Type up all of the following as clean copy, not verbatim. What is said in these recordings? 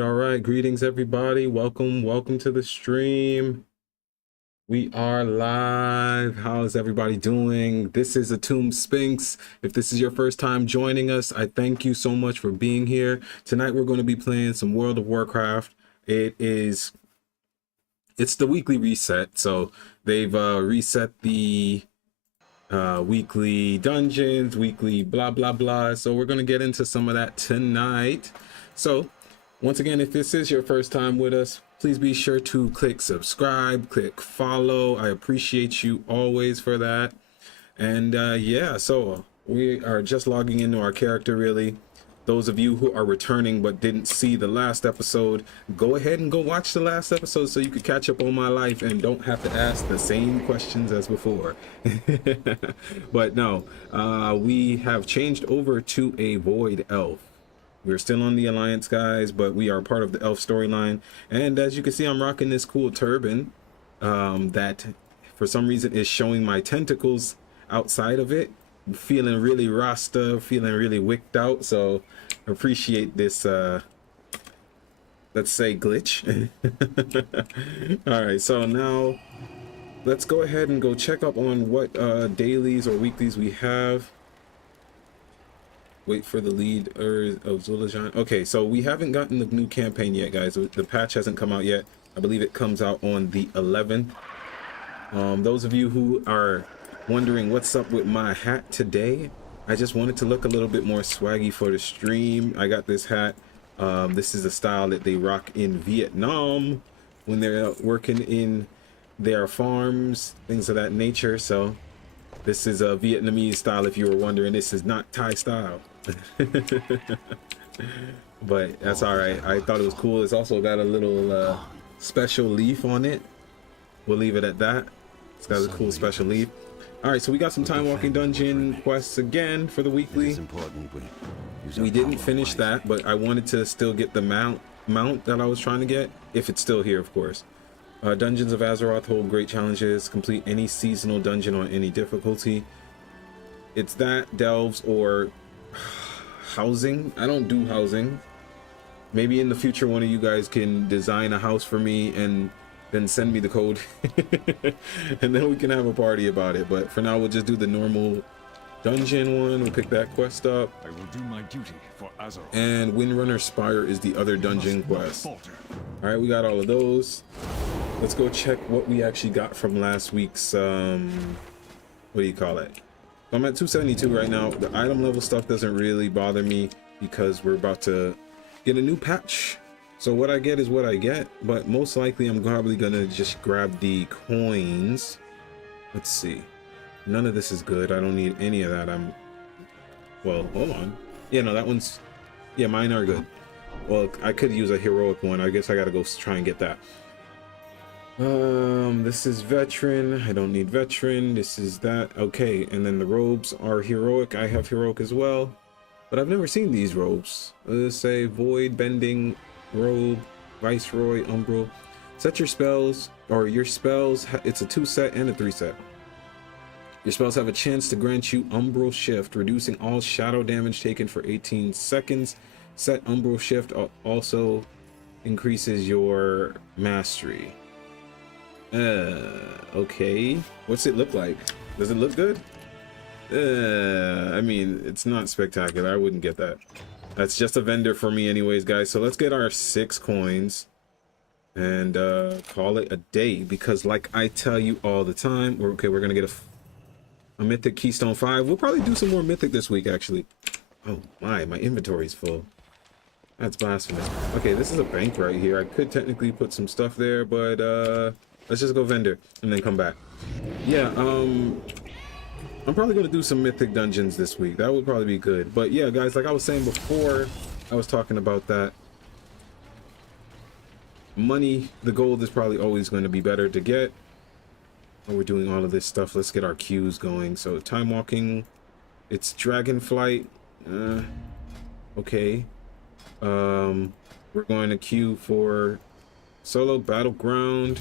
all right. Greetings, everybody. Welcome to the stream. We are live. How's everybody doing? This is Atum Sphinx. If this is your first time joining us, I thank you so much for being here. Tonight we're going to be playing some World of Warcraft. It's the weekly reset, so they've reset the weekly dungeons, weekly blah blah blah. So we're going to get into some of that tonight. So once again, if this is your first time with us, please be sure to click subscribe, click follow. I appreciate you always for that. And yeah, so we are just logging into our character really. Those of you who are returning but didn't see the last episode, go ahead and go watch the last episode so you can catch up on my life and don't have to ask the same questions as before. But no, we have changed over to a Void Elf. We're still on the Alliance, guys, but we are part of the Elf storyline. And as you can see, I'm rocking this cool turban that for some reason is showing my tentacles outside of it. I'm feeling really Rasta, feeling really wicked out. So appreciate this, let's say, glitch. All right, so now let's go ahead and go check up on what dailies or weeklies we have. Wait for the lead of Zulajan. Okay, so we haven't gotten the new campaign yet, guys. The patch hasn't come out yet. I believe it comes out on the 11th. Those of you who are wondering what's up with my hat today, I just wanted to look a little bit more swaggy for the stream. I got this hat. This is a style that they rock in Vietnam when they're working in their farms, things of that nature. So this is a Vietnamese style, if you were wondering. This is not Thai style. But that's all right. I thought it was cool. It's also got a little special leaf on it. We'll leave it at that. It's got a cool special leaf. All right, so we got some time walking dungeon quests again for the weekly. We didn't finish that, but I wanted to still get the mount that I was trying to get, if it's still here, of course. Dungeons of Azeroth hold great challenges. Complete any seasonal dungeon on any difficulty. It's that, delves, or housing. I don't do housing. Maybe in the future one of you guys can design a house for me and then send me the code. And then we can have a party about it. But for now, we'll just do the normal dungeon one. We'll pick that quest up. I will do my duty for Azeroth. And Windrunner Spire is the other dungeon quest. All right, we got all of those. Let's go check what we actually got from last week's, what do you call it? I'm at 272 right now. The item level stuff doesn't really bother me because we're about to get a new patch. So what I get is what I get, but most likely I'm probably gonna just grab the coins. Let's see. None of this is good. I don't need any of that. Well, hold on. Yeah, no, that one's, yeah, mine are good. Well, I could use a heroic one. I guess I gotta go try and get that. This is veteran. I don't need veteran. This is that. Okay, and then the robes are heroic. I have heroic as well, but I've never seen these robes. Let's say void bending robe, viceroy, umbral. Set your spells, or your spells. It's a 2-set and a 3-set. Your spells have a chance to grant you umbral shift, reducing all shadow damage taken for 18 seconds. Set umbral shift also increases your mastery. Okay, what's it look like? Does it look good? I mean, it's not spectacular. I wouldn't get that. That's just a vendor for me anyways, guys. So let's get our 6 coins and call it a day, because like I tell you all the time, we're gonna get a mythic keystone 5. We'll probably do some more mythic this week, actually. Oh my inventory's full. That's blasphemous. Okay, this is a bank right here. I could technically put some stuff there, but let's just go vendor and then come back. Yeah, I'm probably going to do some mythic dungeons this week. That would probably be good. But yeah, guys, like I was saying before, I was talking about that. Money, the gold is probably always going to be better to get. While we're doing all of this stuff, let's get our queues going. So time walking, it's dragonflight. Okay. We're going to queue for solo battleground.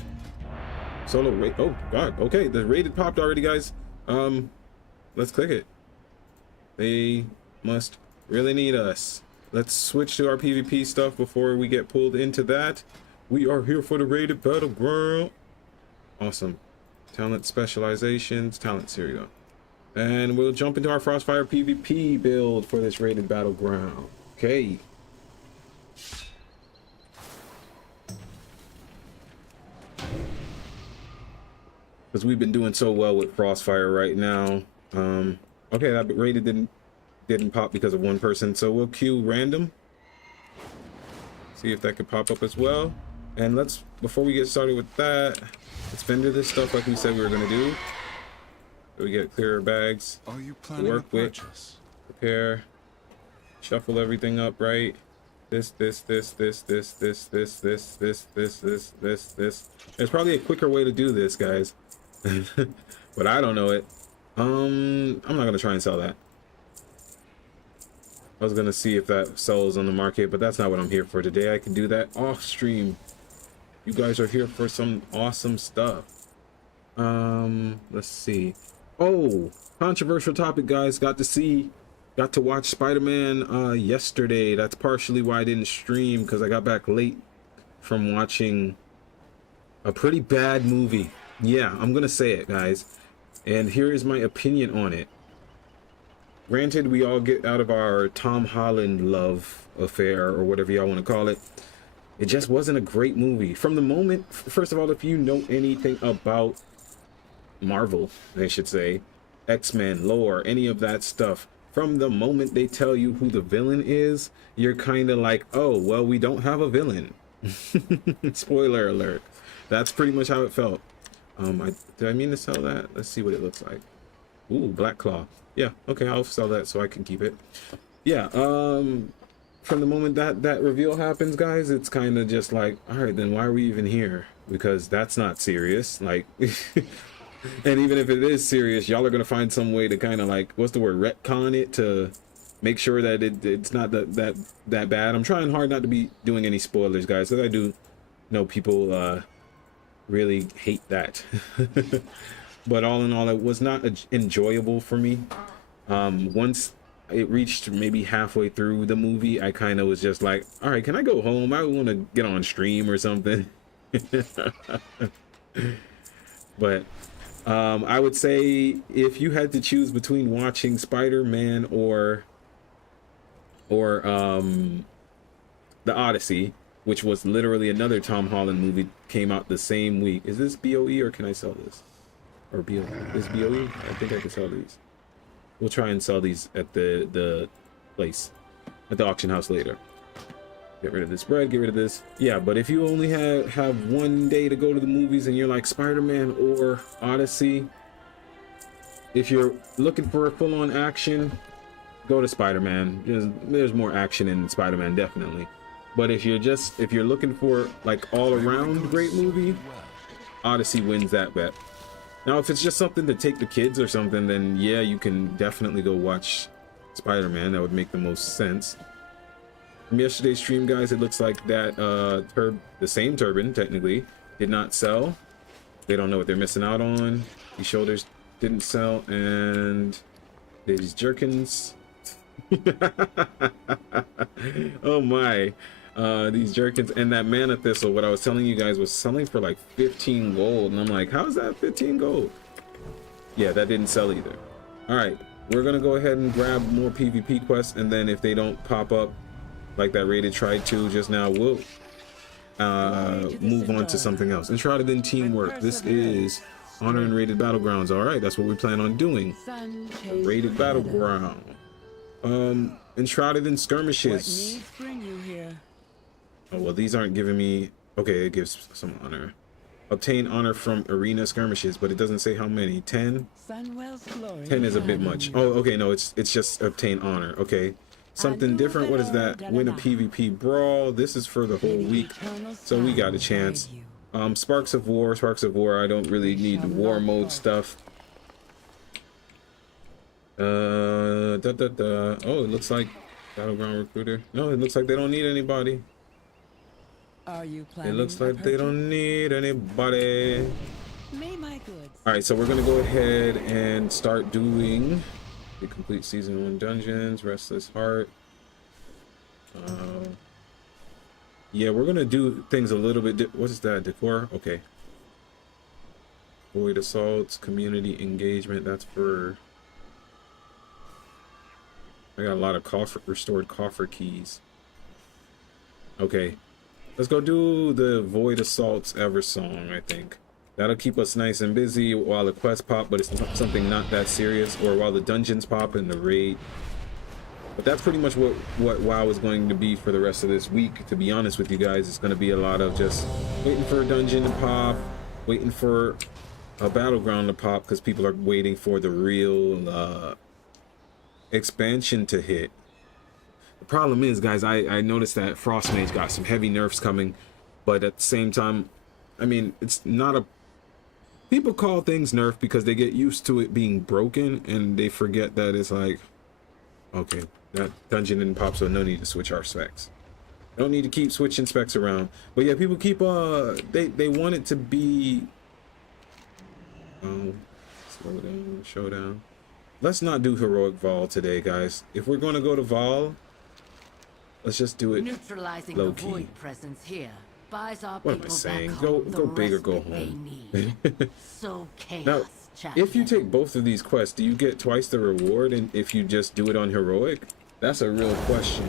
Solo raid. Oh god, okay, the rated popped already, guys. Let's click it. They must really need us. let's switch to our PvP stuff before we get pulled into that. We are here for the rated battleground. Awesome. Talent specializations, talents, here we go. And we'll jump into our Frostfire PvP build for this rated battleground. Okay. Because we've been doing so well with Frostfire right now. Okay, that rated didn't pop because of one person, so we'll queue random. See if that could pop up as well. And let's, before we get started with that, let's vendor this stuff like we said we were gonna do. So we get clearer bags Are you to planning work a with, purchase? prepare, shuffle everything up right. This. There's probably a quicker way to do this, guys. But I don't know it. I'm not gonna try and sell that. I was gonna see if that sells on the market, but that's not what I'm here for today. I can do that off stream. You guys are here for some awesome stuff. Let's see. Oh, controversial topic, guys. Got to watch Spider-Man yesterday. That's partially why I didn't stream, because I got back late from watching a pretty bad movie. Yeah, I'm gonna say it, guys. And here is my opinion on it. Granted, we all get out of our Tom Holland love affair, or whatever y'all want to call it. It just wasn't a great movie. From the moment, first of all, if you know anything about Marvel, I should say, X-Men lore, any of that stuff, from the moment they tell you who the villain is, you're kind of like, oh, well, we don't have a villain. Spoiler alert. That's pretty much how it felt. Did I mean to sell that? Let's see what it looks like. Ooh, Black Claw. Yeah, okay, I'll sell that so I can keep it. Yeah, from the moment that reveal happens, guys, it's kind of just like, all right, then why are we even here? Because that's not serious. Like, and even if it is serious, y'all are gonna find some way to kind of like, what's the word, retcon it to make sure that it's not that bad. I'm trying hard not to be doing any spoilers, guys, because I do know people really hate that. But all in all, it was not enjoyable for me. Once it reached maybe halfway through the movie, I kind of was just like, all right, can I go home? I want to get on stream or something. But I would say if you had to choose between watching Spider-Man or The Odyssey, which was literally another Tom Holland movie, came out the same week. Is this BOE or can I sell this? Or BOE? This BOE? I think I can sell these. We'll try and sell these at the place, at the auction house later. Get rid of this bread, get rid of this. Yeah, but if you only have one day to go to the movies and you're like Spider-Man or Odyssey, if you're looking for a full-on action, go to Spider-Man. There's more action in Spider-Man, definitely. But if you're looking for like all-around great movie, Odyssey wins that bet. Now, if it's just something to take the kids or something, then yeah, you can definitely go watch Spider-Man. That would make the most sense. From yesterday's stream, guys, it looks like that the same turban, technically, did not sell. They don't know what they're missing out on. These shoulders didn't sell, and these jerkins. Oh my. These jerkins and that mana thistle, what I was telling you guys, was selling for like 15 gold, and I'm like, how is that 15 gold? Yeah, that didn't sell either. All right, we're gonna go ahead and grab more PvP quests, and then if they don't pop up like that rated tried to just now, we'll move on to something else. Enshrouded in teamwork. This is honor and rated battlegrounds. All right, that's what we plan on doing. Rated battleground. Enshrouded in skirmishes. Oh, well, these aren't giving me... Okay, it gives some honor. Obtain honor from arena skirmishes, but it doesn't say how many. 10? 10 is a bit much. Oh, okay, no, it's just obtain honor. Okay. Something different. What is that? Win a PvP brawl. This is for the whole week, so we got a chance. Sparks of War. Sparks of War. I don't really need the war mode stuff. Oh, it looks like Battleground Recruiter. No, it looks like they don't need anybody. It looks like they don't need anybody. All right, so we're gonna go ahead and start doing the complete season 1 dungeons. Restless Heart. Yeah, we're gonna do things a little bit. What is that? Decor? Okay. Void assaults, community engagement. That's for. I got a lot of restored coffer keys. Okay, let's go do the Void Assaults Ever song. I think that'll keep us nice and busy while the quests pop, but it's something not that serious, or while the dungeons pop and the raid. But that's pretty much what WoW is going to be for the rest of this week. To be honest with you guys, it's going to be a lot of just waiting for a dungeon to pop, waiting for a battleground to pop, because people are waiting for the real expansion to hit. The problem is, guys, I noticed that Frost Mage got some heavy nerfs coming, but at the same time, I mean, it's not a... People call things nerf because they get used to it being broken, and they forget that it's like, okay, that dungeon didn't pop, so no need to switch our specs. Don't need to keep switching specs around. But yeah, people keep they want it to be slow down, showdown. Let's not do heroic Vol today, guys. If we're going to go to Vol, let's just do it Neutralizing low the key. void presence here buys our What am I people saying? back Go home go the big or go respite they home. need. So chaos, Now, if you champion. take both of these quests, do you get twice the reward? And if you just do it on heroic, that's a real question.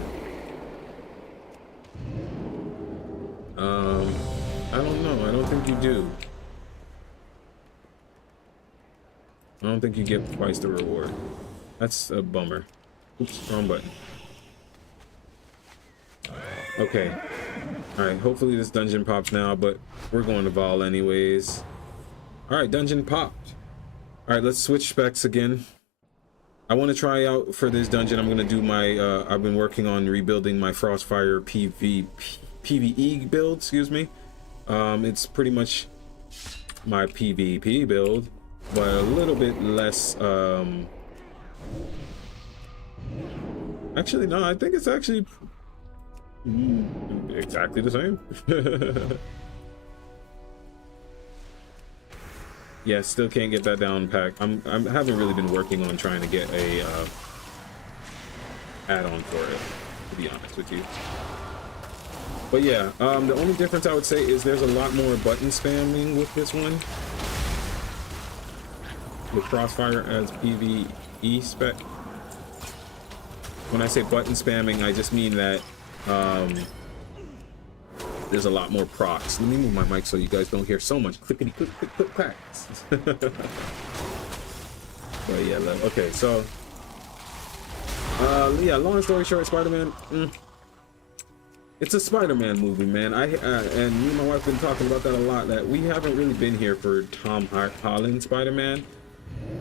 I don't know. I don't think you do. I don't think you get twice the reward. That's a bummer. Oops, wrong button. Okay. Alright, hopefully this dungeon pops now, but we're going to Vol anyways. Alright, dungeon popped. Alright, let's switch specs again. I want to try out for this dungeon. I'm going to do my, I've been working on rebuilding my Frostfire PvE build, excuse me. It's pretty much my PvP build, but a little bit less, actually, no, I think it's actually exactly the same. Yeah, still can't get that down pack. I haven't really been working on trying to get a add-on for it, to be honest with you. But yeah, the only difference I would say is there's a lot more button spamming with this one. With Crossfire as PvE spec. When I say button spamming, I just mean that there's a lot more procs. Let me move my mic so you guys don't hear so much clickety click click click cracks. But yeah, okay, so yeah, long story short, Spider-Man, it's a Spider-Man movie, man. And me and my wife have been talking about that a lot, that we haven't really been here for Tom Holland Spider-Man.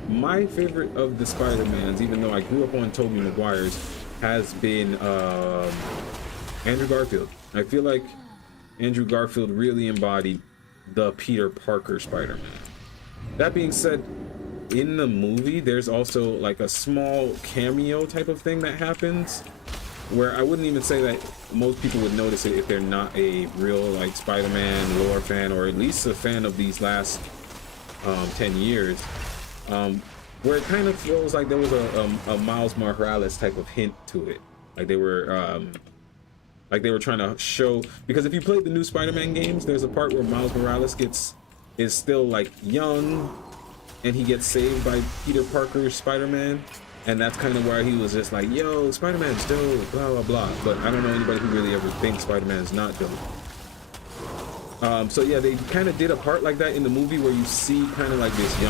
My favorite of the Spider-Mans, even though I grew up on Tobey Maguire's, has been Andrew Garfield. I feel like Andrew Garfield really embodied the Peter Parker Spider-Man. That being said, in the movie, there's also like a small cameo type of thing that happens, where I wouldn't even say that most people would notice it if they're not a real like Spider-Man lore fan, or at least a fan of these last 10 years, where it kind of feels like there was a Miles Morales type of hint to it, like they were trying to show, because if you played the new Spider-Man games, there's a part where Miles Morales is still like young, and he gets saved by Peter Parker's Spider-Man, and that's kind of where he was just like, yo, Spider-Man's dope, blah blah blah. But I don't know anybody who really ever thinks Spider-Man's not dope. So yeah, they kind of did a part like that in the movie, where you see kind of like this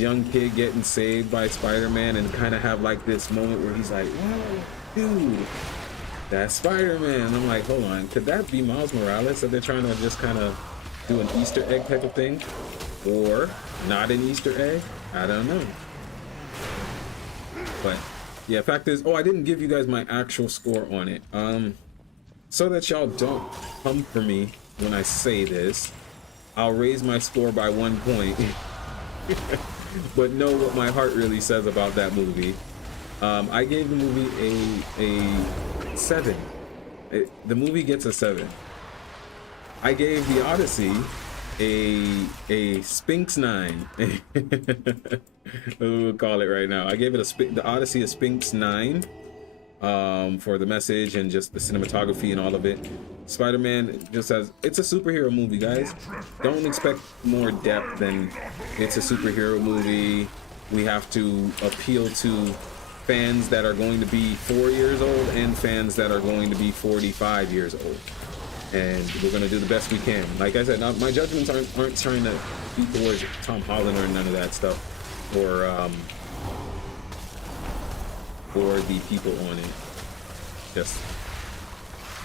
young kid getting saved by Spider-Man, and kind of have like this moment where he's like, whoa, dude, that's Spider-Man. I'm like, hold on, could that be Miles Morales that they're trying to just kind of do an Easter egg type of thing, or not an Easter egg? I don't know. But yeah, fact is, I didn't give you guys my actual score on it, so that y'all don't come for me when I say this. I'll raise my score by 1 point. But know what my heart really says about that movie. I gave the movie a 7. The movie gets a 7. I gave the Odyssey a Sphinx 9. We'll call it right now. I gave it the Odyssey a Sphinx 9. for the message and just the cinematography and all of it. Spider-Man just has, it's a superhero movie, guys. Don't expect more depth than it's a superhero movie. We have to appeal to fans that are going to be 4 years old and fans that are going to be 45 years old. And we're going to do the best we can. Like I said, my judgments aren't trying to be towards Tom Holland or none of that stuff, or the people on it. Just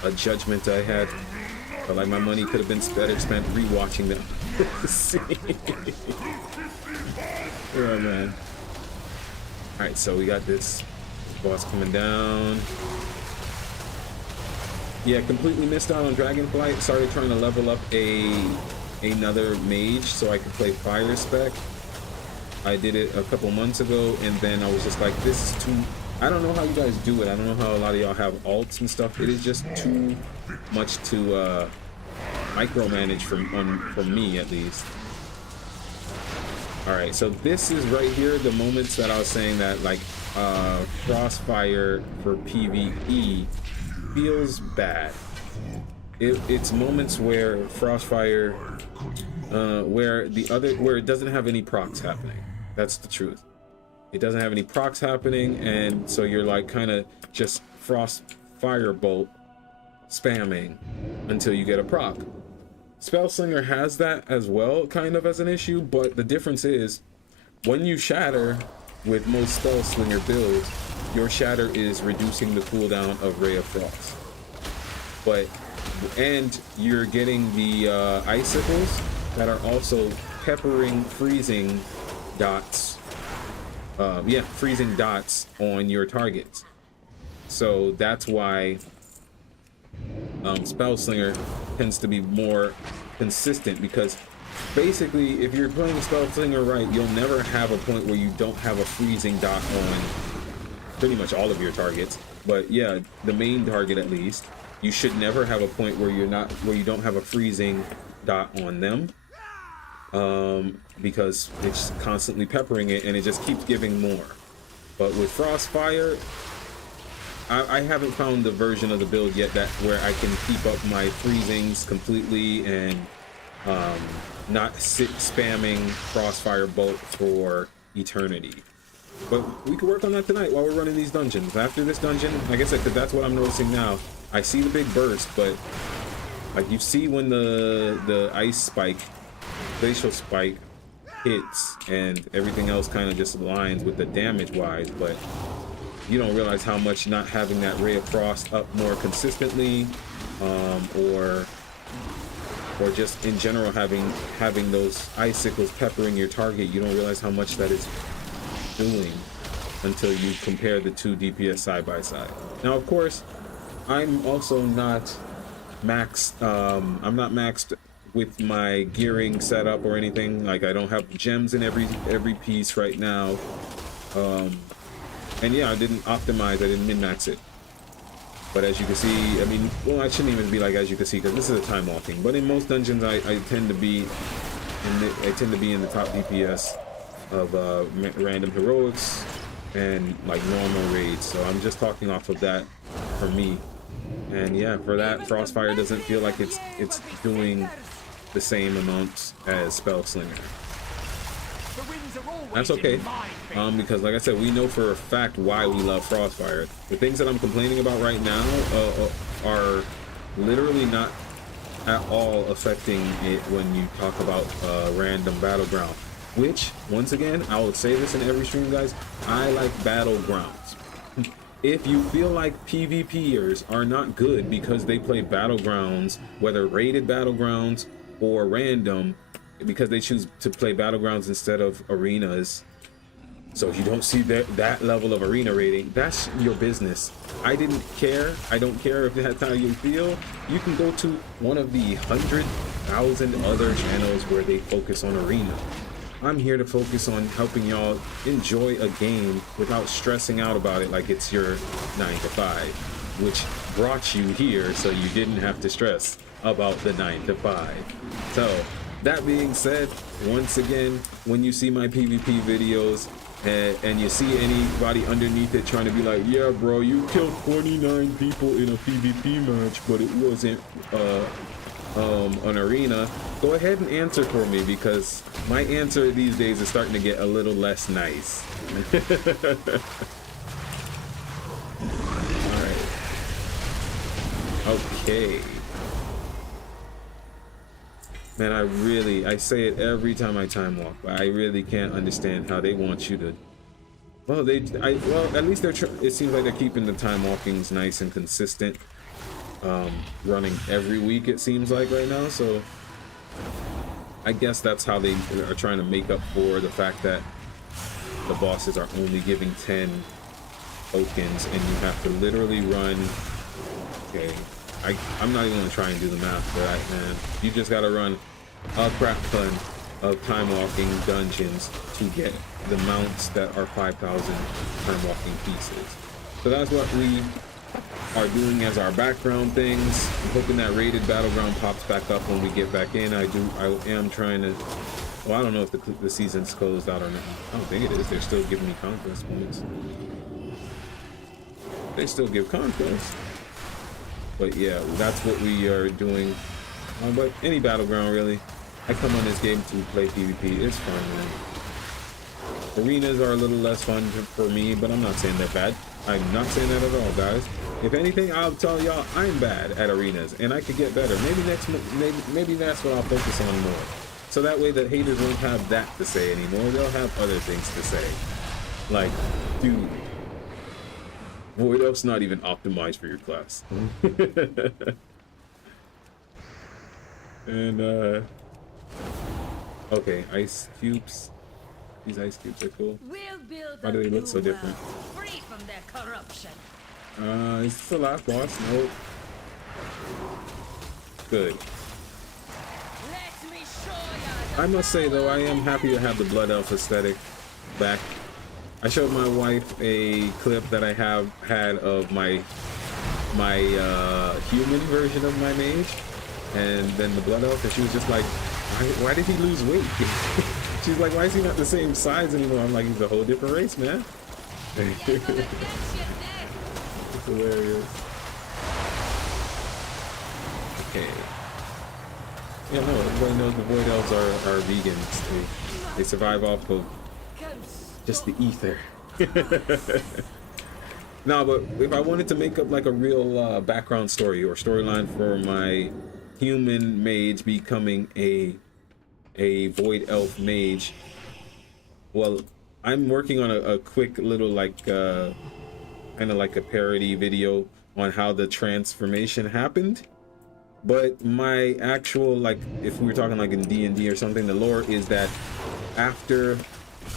a judgment I had. But like my money could have been better spent rewatching them. Oh man. Alright, so we got this boss coming down. Yeah, completely missed out on Dragonflight. Started trying to level up another mage so I could play fire spec. I did it a couple months ago, and then I was just like, this is too, I don't know how you guys do it. I don't know how a lot of y'all have alts and stuff. It is just too much to micromanage for me, at least. All right, so this is right here the moments that I was saying that like Crossfire for PvE feels bad. It's moments where Frostfire, where it doesn't have any procs happening. That's the truth. It doesn't have any procs happening, and so you're like kind of just Frost Firebolt spamming until you get a proc. Spellslinger has that as well, kind of as an issue, but the difference is when you shatter with most Spellslinger builds, your shatter is reducing the cooldown of Ray of Frost. And you're getting the icicles that are also peppering freezing dots. Freezing dots on your targets. So that's why Spellslinger tends to be more consistent, because basically if you're playing Spellslinger right, you'll never have a point where you don't have a freezing dot on pretty much all of your targets. But yeah, the main target at least, you should never have a point where you don't have a freezing dot on them, because it's constantly peppering it and it just keeps giving more. But with Frostfire, I haven't found the version of the build yet where I can keep up my freezings completely and not spamming Crossfire Bolt for eternity. But we can work on that tonight while we're running these dungeons. After this dungeon, like I said, because that's what I'm noticing now. I see the big burst, but like you see when the ice spike, glacial spike hits, and everything else kind of just aligns with the damage wise, but you don't realize how much not having that Ray of Frost up more consistently, or just in general having those icicles peppering your target, you don't realize how much that is doing until you compare the two DPS side by side. Now, of course, I'm also not maxed. I'm not maxed with my gearing setup or anything. Like, I don't have gems in every piece right now. And yeah, I didn't optimize. I didn't min-max it. But as you can see, I mean, well, I shouldn't even be like as you can see, because this is a time walking. But in most dungeons, I tend to be in the top DPS of random heroics and like normal raids. So I'm just talking off of that for me. And yeah, for that, Frostfire doesn't feel like it's doing the same amounts as Spellslinger. That's okay, because like I said, we know for a fact why we love Frostfire. The things that I'm complaining about right now are literally not at all affecting it when you talk about random Battleground. Which, once again, I will say this in every stream, guys, I like Battlegrounds. If you feel like PvPers are not good because they play Battlegrounds, whether rated Battlegrounds or random, because they choose to play Battlegrounds instead of arenas, so if you don't see that level of arena rating, that's your business. I didn't care. I don't care if that's how you feel. You can go to one of the 100,000 other channels where they focus on arena. I'm here to focus on helping y'all enjoy a game without stressing out about it like it's your 9 to 5, which brought you here so you didn't have to stress about the 9 to 5. So that being said, once again, when you see my PvP videos, and you see anybody underneath it trying to be like, yeah, bro, you killed 49 people in a PvP match, but it wasn't an arena, go ahead and answer for me, because my answer these days is starting to get a little less nice. All right. Okay. Man, I say it every time I time walk, but I really can't understand how they want you to. Well, well, at least it seems like they're keeping the time walkings nice and consistent, running every week, it seems like right now. So I guess that's how they are trying to make up for the fact that the bosses are only giving 10 tokens, and you have to literally run. Okay, I'm not even gonna try and do the math for that, man. You just gotta run a crap ton of time walking dungeons to get the mounts that are 5,000 time walking pieces. So that's what we are doing as our background things. I'm hoping that rated battleground pops back up when we get back in. I am trying to. Well, I don't know if the season's closed out or not. I don't think it is. They're still giving me conquest points. They still give conquest. But yeah, that's what we are doing. But any battleground, really. I come on this game to play PvP. It's fun, man. Arenas are a little less fun for me, but I'm not saying they're bad. I'm not saying that at all, guys. If anything, I'll tell y'all I'm bad at arenas, and I could get better. Maybe that's what I'll focus on more. So that way the haters won't have that to say anymore. They'll have other things to say. Like, dude, Void Elf's not even optimized for your class. And okay, ice cubes. These ice cubes are cool. Why do they look so different? Free from their corruption. Is this the last boss? Nope. Good. Let me show ya. I must say though, I am happy to have the Blood Elf aesthetic back. I showed my wife a clip that I have had of my human version of my mage, and then the Blood Elf, and she was just like, why did he lose weight? She's like, why is he not the same size anymore? I'm like, he's a whole different race, man. It's hilarious. Okay. Yeah, no, everybody knows the Void Elves are vegans. They survive off of just the ether. No, but if I wanted to make up like a real background story or storyline for my human mage becoming a Void Elf mage, well, I'm working on a quick little like kind of like a parody video on how the transformation happened. But my actual, like, if we were talking like in D&D or something, the lore is that after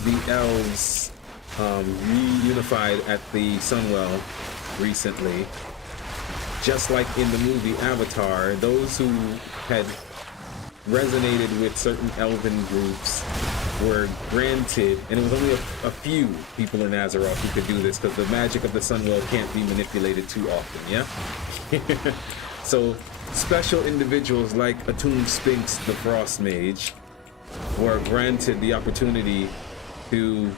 the elves reunified at the Sunwell recently, just like in the movie Avatar, those who had resonated with certain elven groups were granted, and it was only a few people in Azeroth who could do this because the magic of the Sunwell can't be manipulated too often, yeah? So special individuals like Atum Sphinx, the Frost Mage, were granted the opportunity to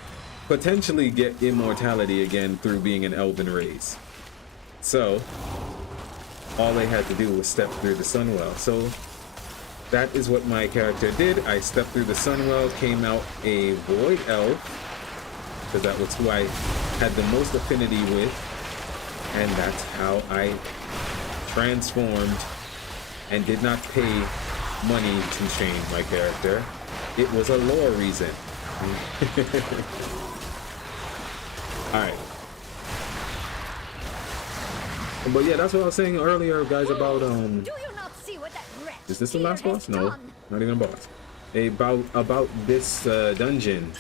potentially get immortality again through being an elven race. So all they had to do was step through the Sunwell. So that is what my character did. I stepped through the Sunwell, came out a Void Elf, because that was who I had the most affinity with, and that's how I transformed and did not pay money to change my character. It was a lore reason. Alright. But yeah, that's what I was saying earlier, guys, about is this the last boss? No, not even a boss. About this dungeon,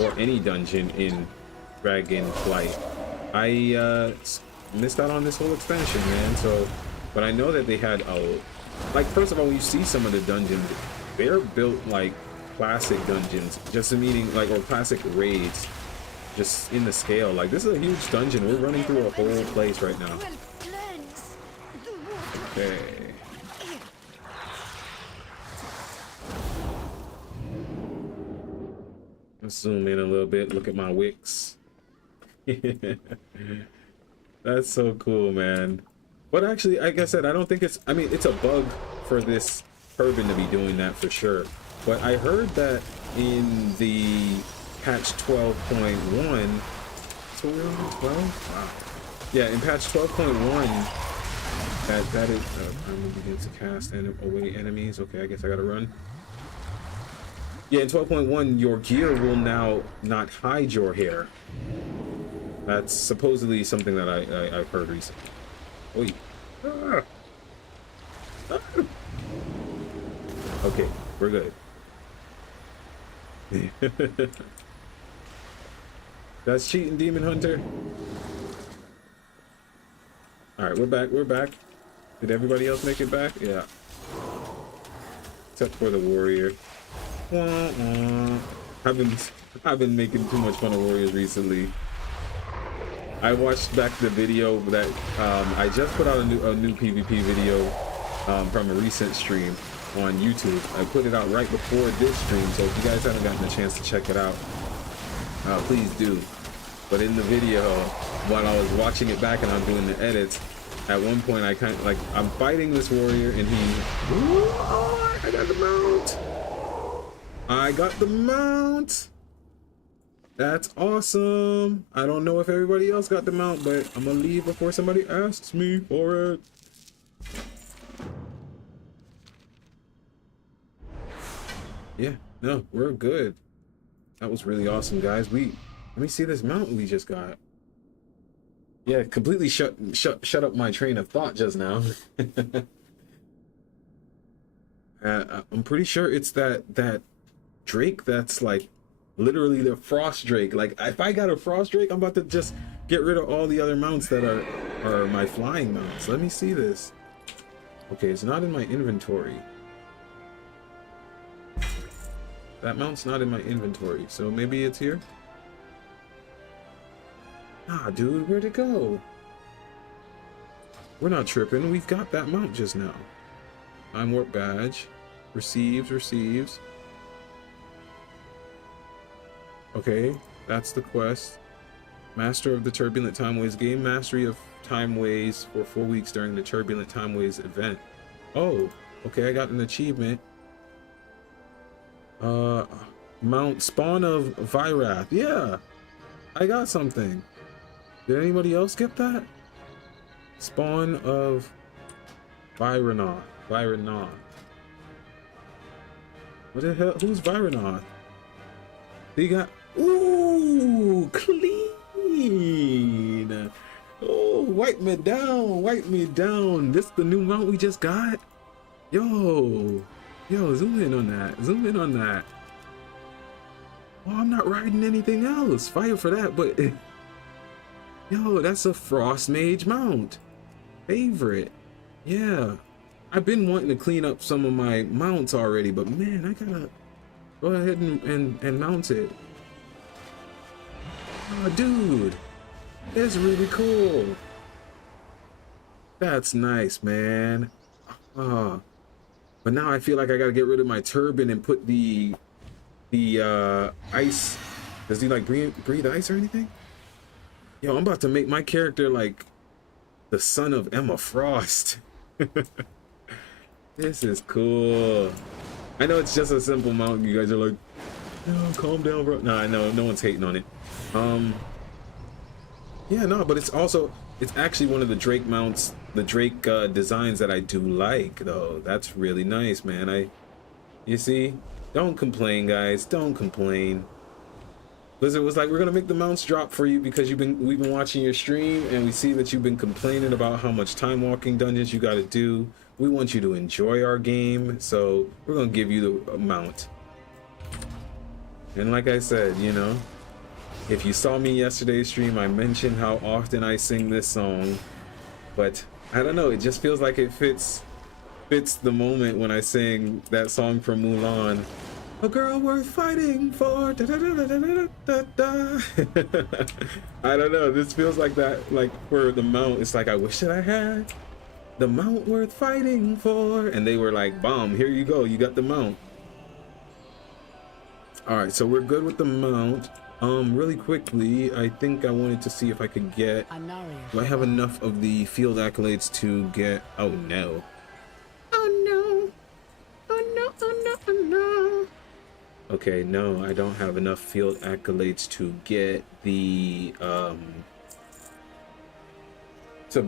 or any dungeon in Dragonflight. I missed out on this whole expansion, man. So, but I know that they had like, first of all, when you see some of the dungeons, they're built like classic dungeons, just meaning like, or classic raids, just in the scale. Like, this is a huge dungeon. We're running through a whole place right now. Okay. Let's zoom in a little bit. Look at my wicks. That's so cool, man. But actually, like I said, I don't think it's, I mean, it's a bug for this turban to be doing that for sure. But I heard that in the patch 12.1, so we're on 12? Wow. Yeah, in patch 12.1, that is, I'm begin to cast and away enemies. Okay, I guess I gotta run. Yeah, in 12.1, your gear will now not hide your hair. That's supposedly something that I've heard recently. Oy. Ah. Ah. Okay, we're good. That's cheating, Demon Hunter. All right, we're back. We're back. Did everybody else make it back? Yeah. Except for the warrior. Wah, wah. I've been making too much fun of warriors recently. I watched back the video that I just put out a new PvP video from a recent stream on YouTube. I put it out right before this stream, so if you guys haven't gotten a chance to check it out, please do. But in the video, while I was watching it back and I'm doing the edits, at one point I kind of like, I'm fighting this warrior and he, oh, I got the mount. I got the mount. That's awesome. I don't know if everybody else got the mount, but I'm gonna leave before somebody asks me for it. Yeah, no, we're good. That was really awesome, guys. Let me see this mount we just got. Yeah, completely shut up my train of thought just now. I'm pretty sure it's that Drake that's like literally the Frost Drake. Like if I got a Frost Drake, I'm about to just get rid of all the other mounts that are my flying mounts. Let me see this. Okay, it's not in my inventory. That mount's not in my inventory, so maybe it's here. Ah, dude, where'd it go? We're not tripping. We've got that mount just now. Time warp badge. Receives. Okay, that's the quest. Master of the Turbulent Timeways. Gain mastery of Timeways for 4 weeks during the Turbulent Timeways event. Oh, okay, I got an achievement. Mount Spawn of Vyrath. Yeah, I got something. Did anybody else get that? Spawn of Vyranoth. What the hell? Who's Vyranoth? He got, ooh, clean. Oh, wipe me down. This the new mount we just got. Yo, zoom in on that. Oh, I'm not riding anything else. Fire for that, but yo, that's a Frost Mage mount. Favorite. Yeah, I've been wanting to clean up some of my mounts already, but man, I gotta go ahead and mount it. Oh, dude, it's really cool. That's nice, man. But now I feel like I gotta get rid of my turban and put the ice. Does he like breathe ice or anything? Yo, I'm about to make my character like the son of Emma Frost. This is cool. I know it's just a simple mount. You guys are like, oh, calm down, bro. No, I know no one's hating on it. Yeah, no, but it's actually one of the Drake mounts, the Drake designs that I do like, though. That's really nice, man. You see, don't complain, guys. Don't complain. Blizzard was like, we're gonna make the mounts drop for you because we've been watching your stream and we see that you've been complaining about how much time walking dungeons you got to do. We want you to enjoy our game, so we're gonna give you the mount. And like I said, you know, if you saw me yesterday's stream, I mentioned how often I sing this song, but I don't know, it just feels like it fits the moment when I sing that song from Mulan. A girl worth fighting for. Da, da, da, da, da, da, da. I don't know. This feels like that. Like for the mount, it's like I wish that I had the mount worth fighting for. And they were like, "Bomb! Here you go. You got the mount." All right, so we're good with the mount. Really quickly, I think I wanted to see if I could get. Do I have enough of the field accolades to get? Oh no! Oh no! Oh no! Oh no! Oh no! Okay, no, I don't have enough field accolades to get the to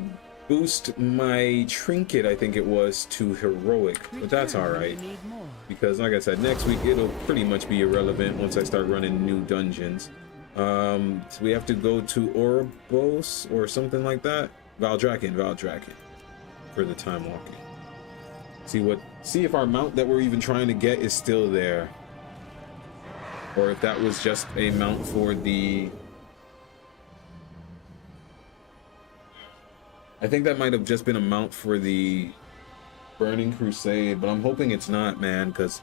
boost my trinket. I think it was to heroic, but that's all right. Because like I said, next week it'll pretty much be irrelevant once I start running new dungeons. So we have to go to Orobos or something like that. Valdraken for the time walking. See if our mount that we're even trying to get is still there, or if that was just a mount for the. I think that might have just been a mount for the Burning Crusade, but I'm hoping it's not, man, because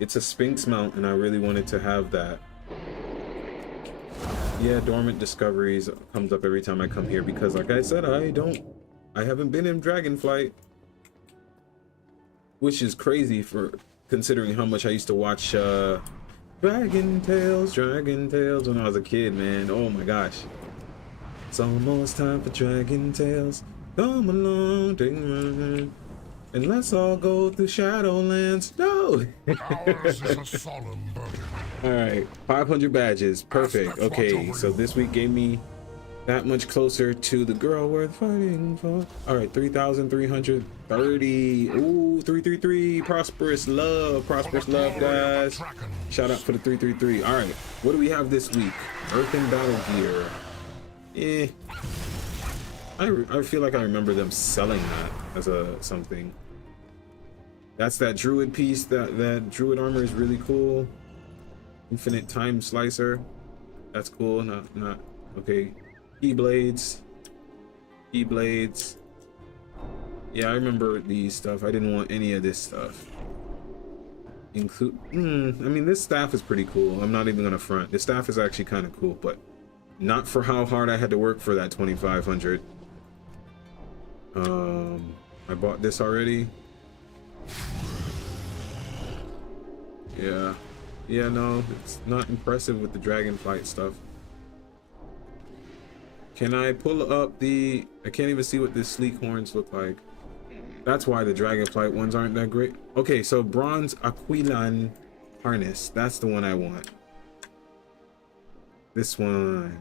it's a Sphinx mount and I really wanted to have that. Yeah, Dormant Discoveries comes up every time I come here because, like I said, I haven't been in Dragonflight, which is crazy for considering how much I used to watch Dragon Tales when I was a kid, man. Oh my gosh. It's almost time for Dragon Tales. Come along, take my hand, and let's all go through Shadowlands. No! Ours is a solemn burden. Alright, 500 badges. Perfect. Okay, so this week gave me that much closer to the girl worth fighting for. Alright, 3,330. Ooh, 333. Prosperous love, guys. Shout out for the 333. Alright, what do we have this week? Earthen Battle Gear. I feel like I remember them selling that as a something. That's that druid piece. That druid armor is really cool. Infinite time slicer. That's cool. Not okay. E-blades. Yeah, I remember these stuff. I didn't want any of this stuff. I mean, this staff is pretty cool. I'm not even gonna front. This staff is actually kind of cool, but not for how hard I had to work for that 2,500. I bought this already. Yeah, no, it's not impressive with the Dragonflight stuff. Can I pull up the? I can't even see what the sleek horns look like. That's why the Dragonflight ones aren't that great. Okay, so bronze Aquilan harness. That's the one I want. This one.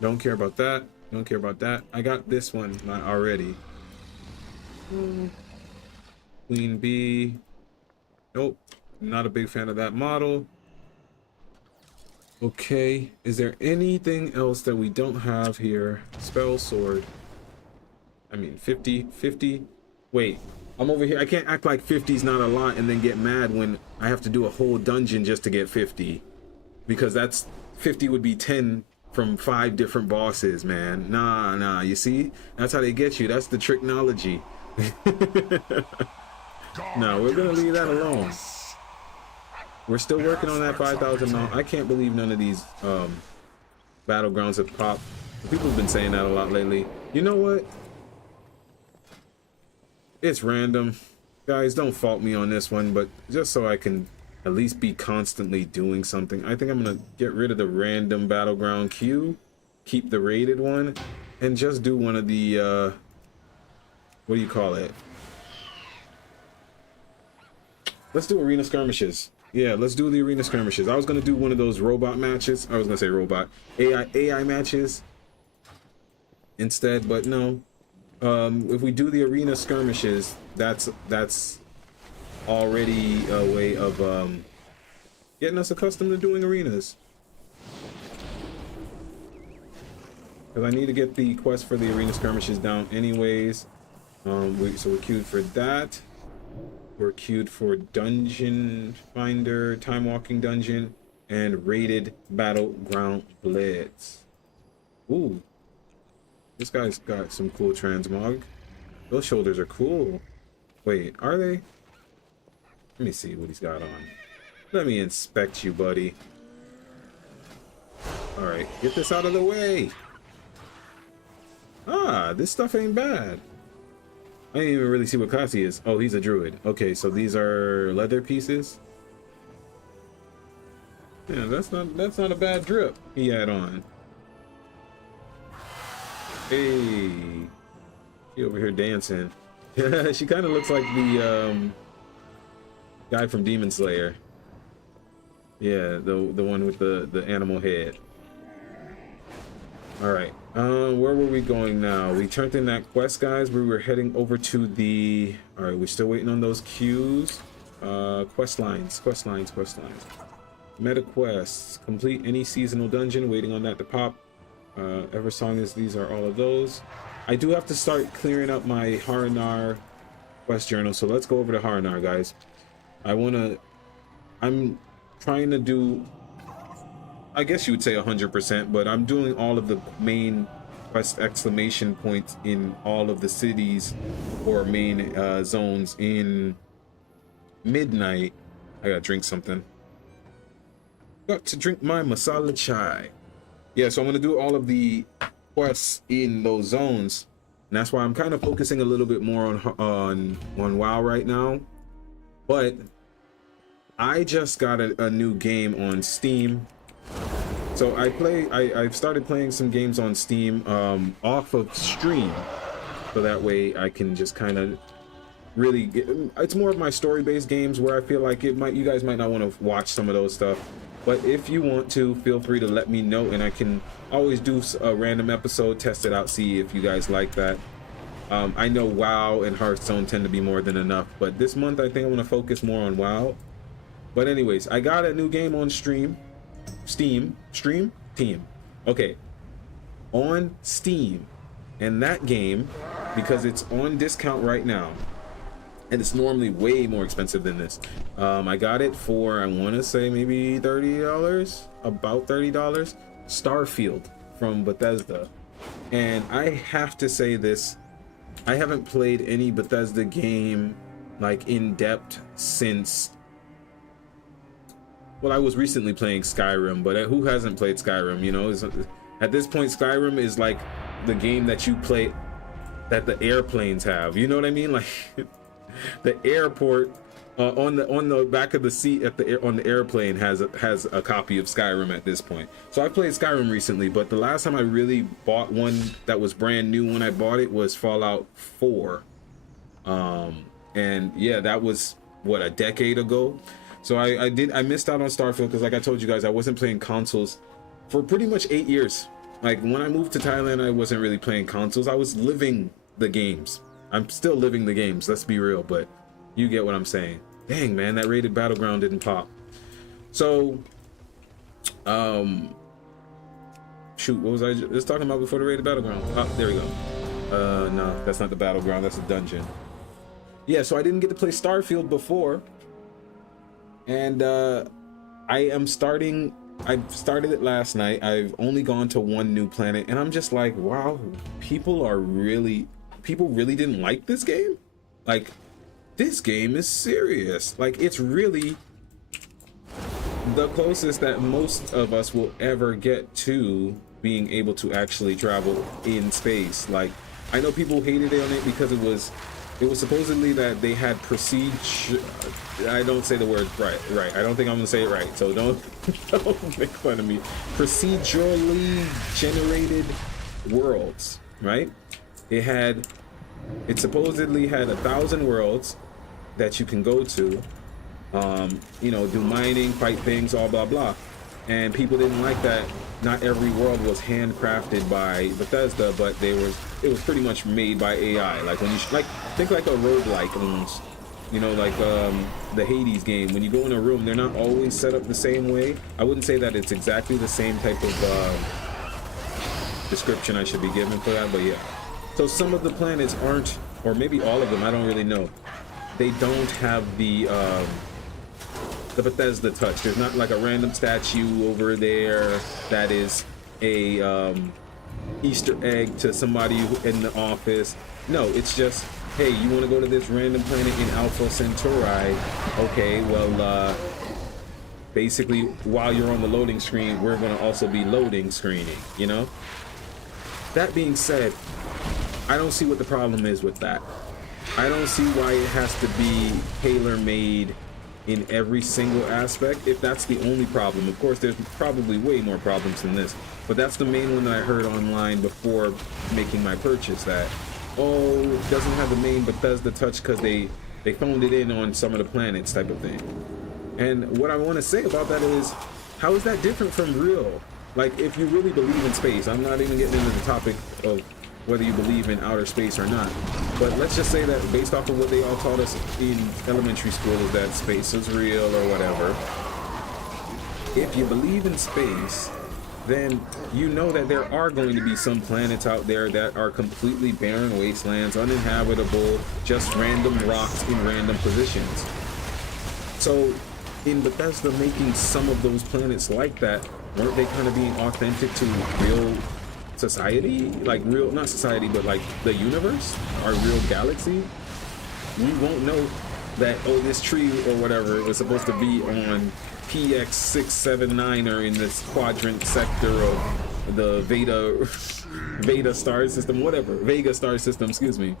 Don't care about that. Don't care about that. I got this one already. Queen Bee. Nope. Not a big fan of that model. Okay. Is there anything else that we don't have here? Spell sword. I mean, 50. Wait. I'm over here. I can't act like 50 is not a lot and then get mad when I have to do a whole dungeon just to get 50. Because that's 50 would be 10 from 5 different bosses, man. Nah, you see? That's how they get you. That's the tricknology. No, we're gonna leave that alone. We're still working on that 5,000 mount. I can't believe none of these battlegrounds have popped. People have been saying that a lot lately. You know what? It's random. Guys, don't fault me on this one, but just so I can at least be constantly doing something, I think I'm gonna get rid of the random battleground queue, keep the rated one, and just do one of the what do you call it? Let's do arena skirmishes. Yeah, let's do the arena skirmishes. I was gonna do one of those robot matches. I was gonna say robot AI matches instead, but no. If we do the arena skirmishes, that's already a way of getting us accustomed to doing arenas. Because I need to get the quest for the arena skirmishes down anyways. So we're queued for that. We're queued for Dungeon Finder, Time Walking Dungeon, and Rated Battleground Blitz. Ooh. This guy's got some cool transmog. Those shoulders are cool. Wait, are they? Let me see what he's got on. Let me inspect you, buddy. Alright, get this out of the way. Ah, this stuff ain't bad. I didn't even really see what class he is. Oh, he's a druid. Okay, so these are leather pieces. Yeah, that's not a bad drip he had on. Hey, she over here dancing. She kind of looks like the guy from Demon Slayer. Yeah, the one with the animal head. All right, where were we going now? We turned in that quest, guys. We were heading over to the. All right, we're still waiting on those queues. Quest lines. Meta quests. Complete any seasonal dungeon. Waiting on that to pop. Ever song as these are all of those. I do have to start clearing up my Haranar quest journal, so let's go over to Haranar, guys. I'm trying to do, I guess you would say 100%, but I'm doing all of the main quest exclamation points in all of the cities or main zones in midnight. I gotta drink something. Got to drink my masala chai. Yeah, so I'm gonna do all of the quests in those zones, and that's why I'm kind of focusing a little bit more on WoW right now. But I just got a new game on Steam, so I've started playing some games on Steam off of stream, so that way I can just kind of really get, it's more of my story-based games where I feel like you guys might not want to watch some of those stuff. But if you want to, feel free to let me know, and I can always do a random episode, test it out, see if you guys like that. I know WoW and Hearthstone tend to be more than enough, but this month I think I'm going to focus more on WoW. But anyways, I got a new game on Steam. Okay, on Steam, and that game, because it's on discount right now, and it's normally way more expensive than this. I got it for, I want to say maybe $30, about $30. Starfield from Bethesda. And I have to say this, I haven't played any Bethesda game like in depth since, well, I was recently playing Skyrim, but who hasn't played Skyrim? You know, at this point, Skyrim is like the game that you play that the airplanes have. You know what I mean? Like the airport on the back of the seat on the airplane has a copy of Skyrim at this point. So I played Skyrim recently, but the last time I really bought one that was brand new when I bought it was Fallout 4. And yeah, that was what, a decade ago. So I missed out on Starfield because, like I told you guys, I wasn't playing consoles for pretty much 8 years. Like when I moved to Thailand, I wasn't really playing consoles. I was living the games. I'm still living the games, let's be real, but you get what I'm saying. Dang, man, that rated Battleground didn't pop. So, shoot, what was I just talking about before the rated Battleground? Oh, there we go. No, that's not the Battleground, that's a dungeon. Yeah, so I didn't get to play Starfield before. And I started it last night. I've only gone to one new planet, and I'm just like, wow, people really didn't like this game. Like, this game is serious. Like, it's really the closest that most of us will ever get to being able to actually travel in space. Like, I know people hated on it because it was supposedly that they had I don't say the word right. I don't think I'm gonna say it right, so don't make fun of me. Procedurally generated worlds, right? It supposedly had 1,000 worlds that you can go to, you know, do mining, fight things, all blah blah. And people didn't like that. Not every world was handcrafted by Bethesda, but it was pretty much made by AI. Like when you think like a roguelike almost, you know, like the Hades game. When you go in a room, they're not always set up the same way. I wouldn't say that it's exactly the same type of description I should be given for that, but yeah. So some of the planets aren't, or maybe all of them, I don't really know. They don't have the Bethesda touch. There's not like a random statue over there that is a Easter egg to somebody in the office. No, it's just, hey, you want to go to this random planet in Alpha Centauri? Okay, well, basically, while you're on the loading screen, we're going to also be loading screening, you know? That being said, I don't see what the problem is with that. I don't see why it has to be tailor-made in every single aspect, if that's the only problem. Of course, there's probably way more problems than this, but that's the main one that I heard online before making my purchase, that, oh, it doesn't have the main Bethesda touch because they phoned it in on some of the planets type of thing. And what I want to say about that is, how is that different from real? Like, if you really believe in space, I'm not even getting into the topic of whether you believe in outer space or not, but let's just say that based off of what they all taught us in elementary school, is that space is real or whatever. If you believe in space, then you know that there are going to be some planets out there that are completely barren wastelands, uninhabitable, just random rocks in random positions. So in Bethesda making some of those planets like that, weren't they kind of being authentic to real society? Like real, not society, but like the universe, our real galaxy? We won't know that, oh, this tree or whatever was supposed to be on PX679 or in this quadrant sector of the Vega star system, whatever, Vega star system, excuse me.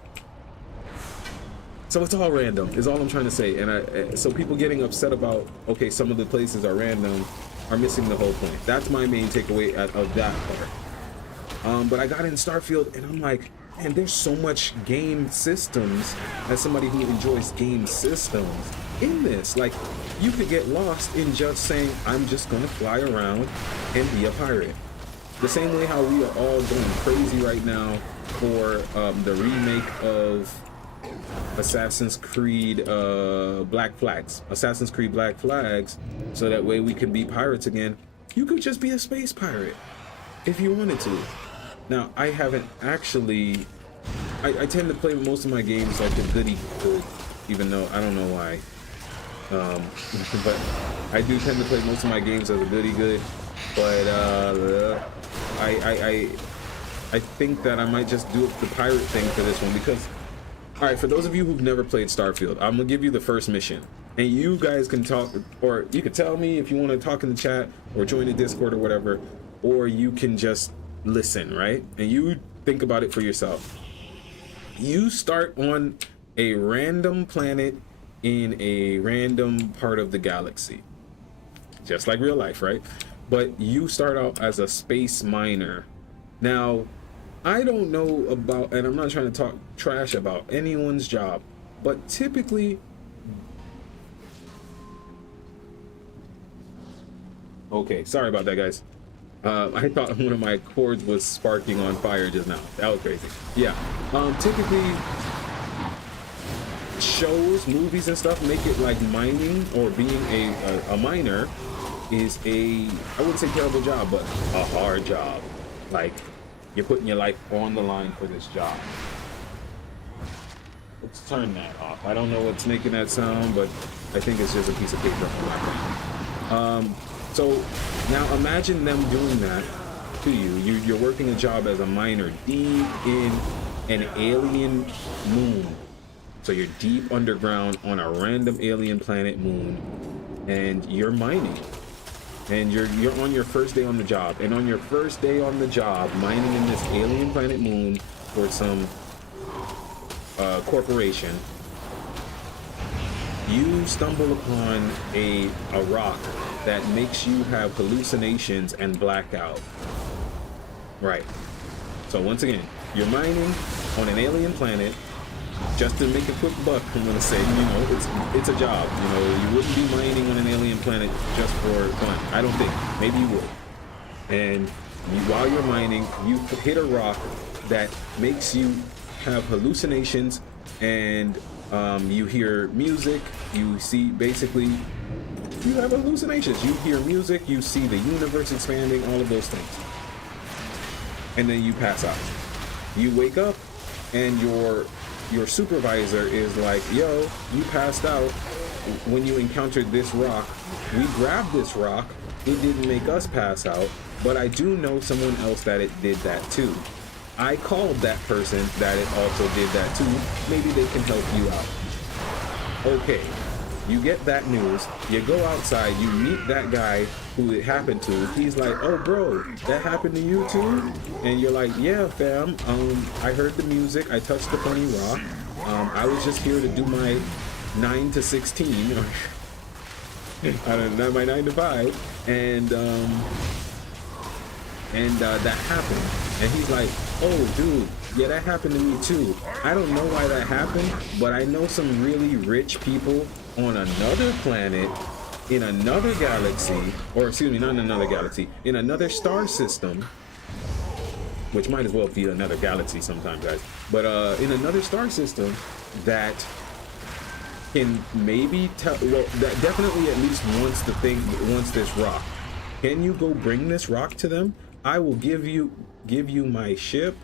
So it's all random, is all I'm trying to say. And so people getting upset about, okay, some of the places are random, are missing the whole point. That's my main takeaway of that part. But I got in Starfield and I'm like, man, there's so much game systems, as somebody who enjoys game systems in this. Like, you could get lost in just saying, I'm just gonna fly around and be a pirate. The same way how we are all going crazy right now for the remake of Assassin's Creed Black Flags, so that way we can be pirates again. You could just be a space pirate if you wanted to. Now, I haven't actually, I tend to play most of my games like a goody good, even though I don't know why. But I do tend to play most of my games as a goody good. But I think that I might just do the pirate thing for this one, because, all right, for those of you who've never played Starfield, I'm gonna give you the first mission, and you guys can talk, or you can tell me if you want to talk in the chat or join the Discord or whatever, or you can just listen, right? And you think about it for yourself. You start on a random planet in a random part of the galaxy, just like real life, right? But you start out as a space miner. Now, I don't know about, and I'm not trying to talk trash about anyone's job, but typically, okay, sorry about that, guys. I thought one of my cords was sparking on fire just now. That was crazy. Yeah. Typically, shows, movies, and stuff make it like mining or being a miner is a, I wouldn't say terrible job, but a hard job. Like, you're putting your life on the line for this job. Let's turn that off. I don't know what's making that sound, but I think it's just a piece of paper. So now imagine them doing that to you. You're working a job as a miner deep in an alien moon. So you're deep underground on a random alien planet moon, and you're mining. And you're on your first day on the job. And on your first day on the job, mining in this alien planet moon for some corporation, you stumble upon a rock that makes you have hallucinations and blackout. Right. So once again, you're mining on an alien planet just to make a quick buck. I'm gonna say, you know, it's a job. You know, you wouldn't be mining on an alien planet just for fun. I don't think. Maybe you would. And while you're mining, you hit a rock that makes you have hallucinations, and you hear music. You see, basically, you have hallucinations. You hear music. You see the universe expanding. All of those things. And then you pass out. You wake up, and your supervisor is like, yo, you passed out when you encountered this rock. We grabbed this rock. It didn't make us pass out, but I do know someone else that it did that too. I called that person that it also did that too. Maybe they can help you out. Okay, you get that news. You go outside, you meet that guy who it happened to. He's like, oh bro, that happened to you too? And you're like, yeah fam, I heard the music, I touched the funny rock, I was just here to do my 9 to 16 not my 9 to 5, and that happened. And he's like, oh, dude, yeah, that happened to me too. I don't know why that happened, but I know some really rich people on another planet, in another galaxy, or excuse me, not in another galaxy, in another star system, which might as well be another galaxy sometime, guys, but in another star system that can maybe tell, well, that definitely at least wants this rock. Can you go bring this rock to them? I will give you my ship.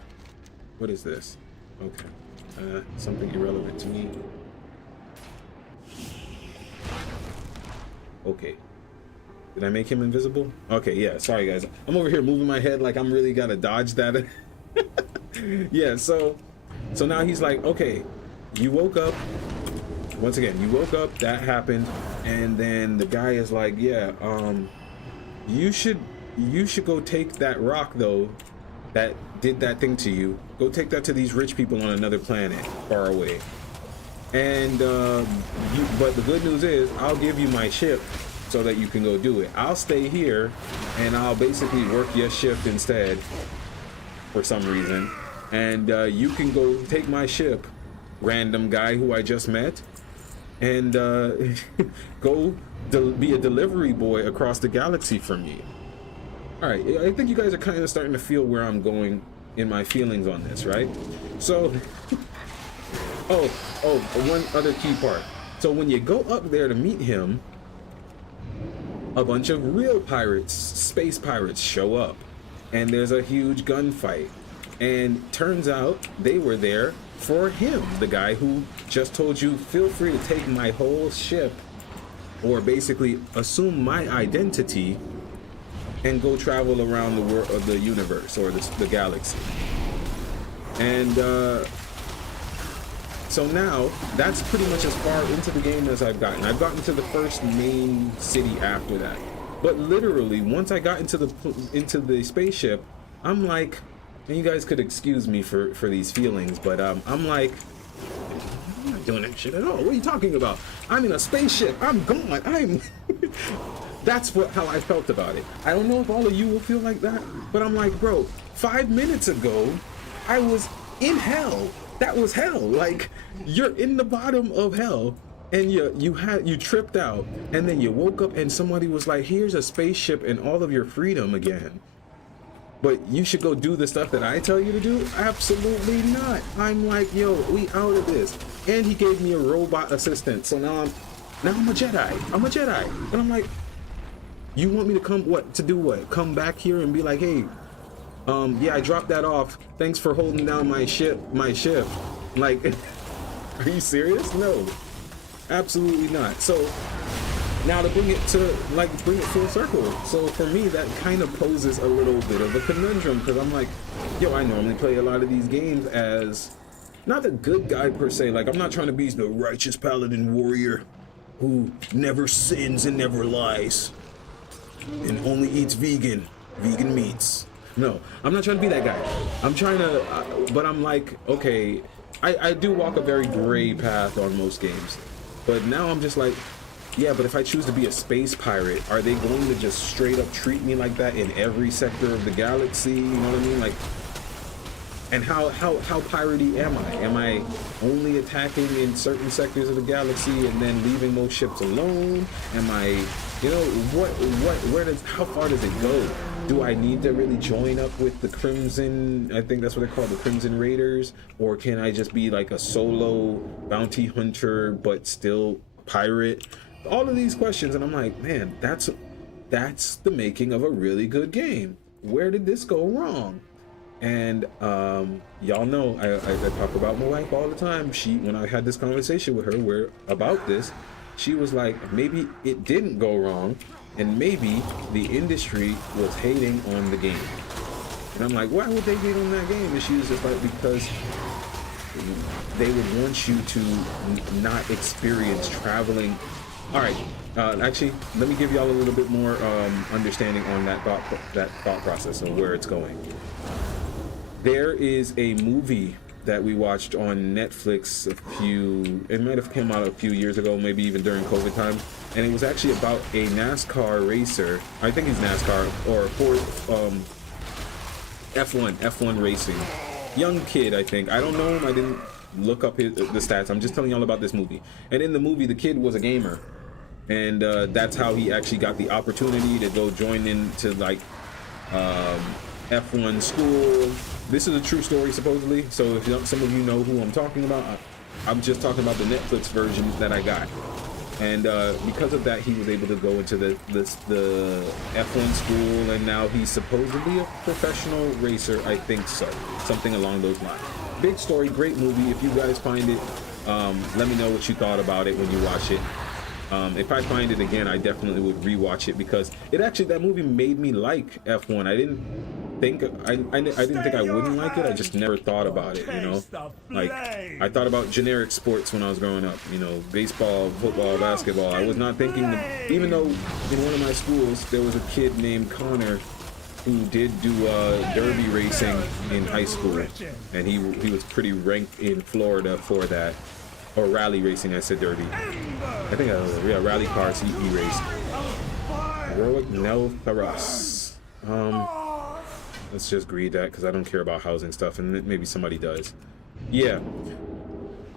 What is this? Okay, something irrelevant to me. Okay, did I make him invisible? Okay, yeah, sorry guys, I'm over here moving my head like I'm really gotta dodge that. Yeah, so now he's like, okay, you woke up. Once again, you woke up, that happened, and then the guy is like, yeah, you should go take that rock though that did that thing to you. Go take that to these rich people on another planet far away. And but the good news is I'll give you my ship so that you can go do it. I'll stay here and I'll basically work your shift instead for some reason, and you can go take my ship, random guy who I just met, and go be a delivery boy across the galaxy for me. All right, I think you guys are kind of starting to feel where I'm going in my feelings on this, right? So oh, one other key part. So when you go up there to meet him, a bunch of real pirates, space pirates, show up, and there's a huge gunfight. And turns out they were there for him, the guy who just told you, feel free to take my whole ship, or basically assume my identity and go travel around the world of the universe, or the galaxy. And so now that's pretty much as far into the game as I've gotten. I've gotten to the first main city after that, but literally once I got into the spaceship, I'm like, and you guys could excuse me for these feelings, but I'm like, I'm not doing that shit at all. What are you talking about? I'm in a spaceship. I'm gone. That's how I felt about it. I don't know if all of you will feel like that, but I'm like, bro, 5 minutes ago, I was in hell. That was hell. Like, you're in the bottom of hell, and you tripped out, and then you woke up and somebody was like, here's a spaceship and all of your freedom again. But you should go do the stuff that I tell you to do? Absolutely not. I'm like, yo, we out of this. And he gave me a robot assistant. So now I'm a Jedi. I'm a Jedi. And I'm like, you want me to come do what? Come back here and be like, hey, yeah, I dropped that off. Thanks for holding down my ship. Like, are you serious? No, absolutely not. So now to bring it full circle. So for me, that kind of poses a little bit of a conundrum, because I'm like, yo, I normally play a lot of these games as not a good guy per se. Like, I'm not trying to be the righteous paladin warrior who never sins and never lies and only eats vegan meats. No, I'm not trying to be that guy. I'm trying to, but I'm like, okay, I do walk a very gray path on most games, but now I'm just like, yeah, but if I choose to be a space pirate, are they going to just straight up treat me like that in every sector of the galaxy? You know what I mean? Like, and how piratey am I? Am I only attacking in certain sectors of the galaxy and then leaving most ships alone? Am I, you know, how far does it go? Do I need to really join up with the Crimson, I think that's what they're called, the Crimson Raiders? Or can I just be like a solo bounty hunter, but still pirate? All of these questions, and I'm like, man, that's the making of a really good game. Where did this go wrong? And y'all know I talk about my wife all the time. When I had this conversation with her about this, she was like, maybe it didn't go wrong, and maybe the industry was hating on the game. And I'm like, why would they hate on that game? And she was just like, because they would want you to not experience traveling. All right, actually, let me give y'all a little bit more understanding on that thought process and where it's going. There is a movie that we watched on Netflix it might have come out a few years ago, maybe even during COVID time, and it was actually about a NASCAR racer. I think he's NASCAR or F1 racing. Young kid, I think. I don't know him. I didn't look up the stats. I'm just telling y'all about this movie. And in the movie, the kid was a gamer, and that's how he actually got the opportunity to go join into like F1 school. This is a true story supposedly. So if some of you know who I'm talking about, I'm just talking about the Netflix version that I got. And because of that, he was able to go into the F1 school, and now he's supposedly a professional racer. I think so, something along those lines. Big story, great movie. If you guys find it, let me know what you thought about it when you watch it. If I find it again, I definitely would rewatch it, because that movie made me like F1. I didn't think I didn't think I wouldn't like it. I just never thought about it, you know. Like, I thought about generic sports when I was growing up, you know, baseball, football, basketball. I was not thinking even though in one of my schools there was a kid named Connor who did do derby racing in high school, and he was pretty ranked in Florida for that. Or rally racing, I said derby. I think rally cars he raced. Heroic Nel Tharas. Let's just read that because I don't care about housing stuff, and maybe somebody does. Yeah.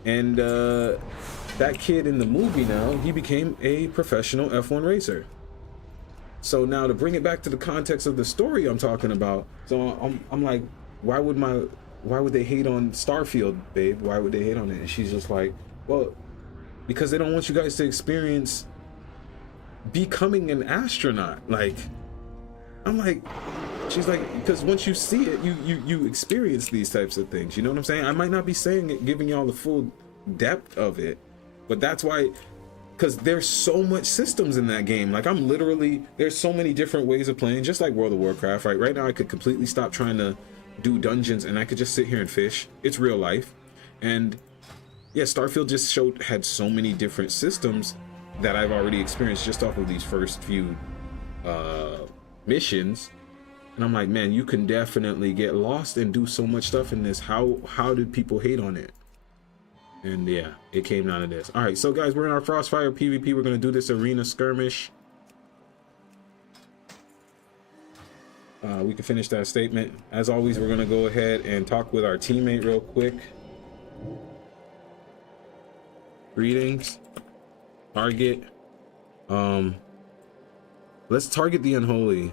And that kid in the movie now, he became a professional F1 racer. So now to bring it back to the context of the story I'm talking about, so I'm like, why would they hate on Starfield, babe? Why would they hate on it? And she's just like, well, because they don't want you guys to experience becoming an astronaut. Like, I'm like, she's like, because once you see it, you experience these types of things. You know what I'm saying? I might not be saying it, giving y'all the full depth of it, but that's why, because there's so much systems in that game. Like, there's so many different ways of playing, just like World of Warcraft. Right now I could completely stop trying to do dungeons and I could just sit here and fish. It's real life. And yeah, Starfield just had so many different systems that I've already experienced just off of these first few missions. And I'm like, man, you can definitely get lost and do so much stuff in this. How did people hate on it? And yeah, it came down to this. All right, so guys, we're in our Frostfire PvP. We're gonna do this arena skirmish. We can finish that statement. As always, we're gonna go ahead and talk with our teammate real quick. Greetings. Target. Let's target the unholy.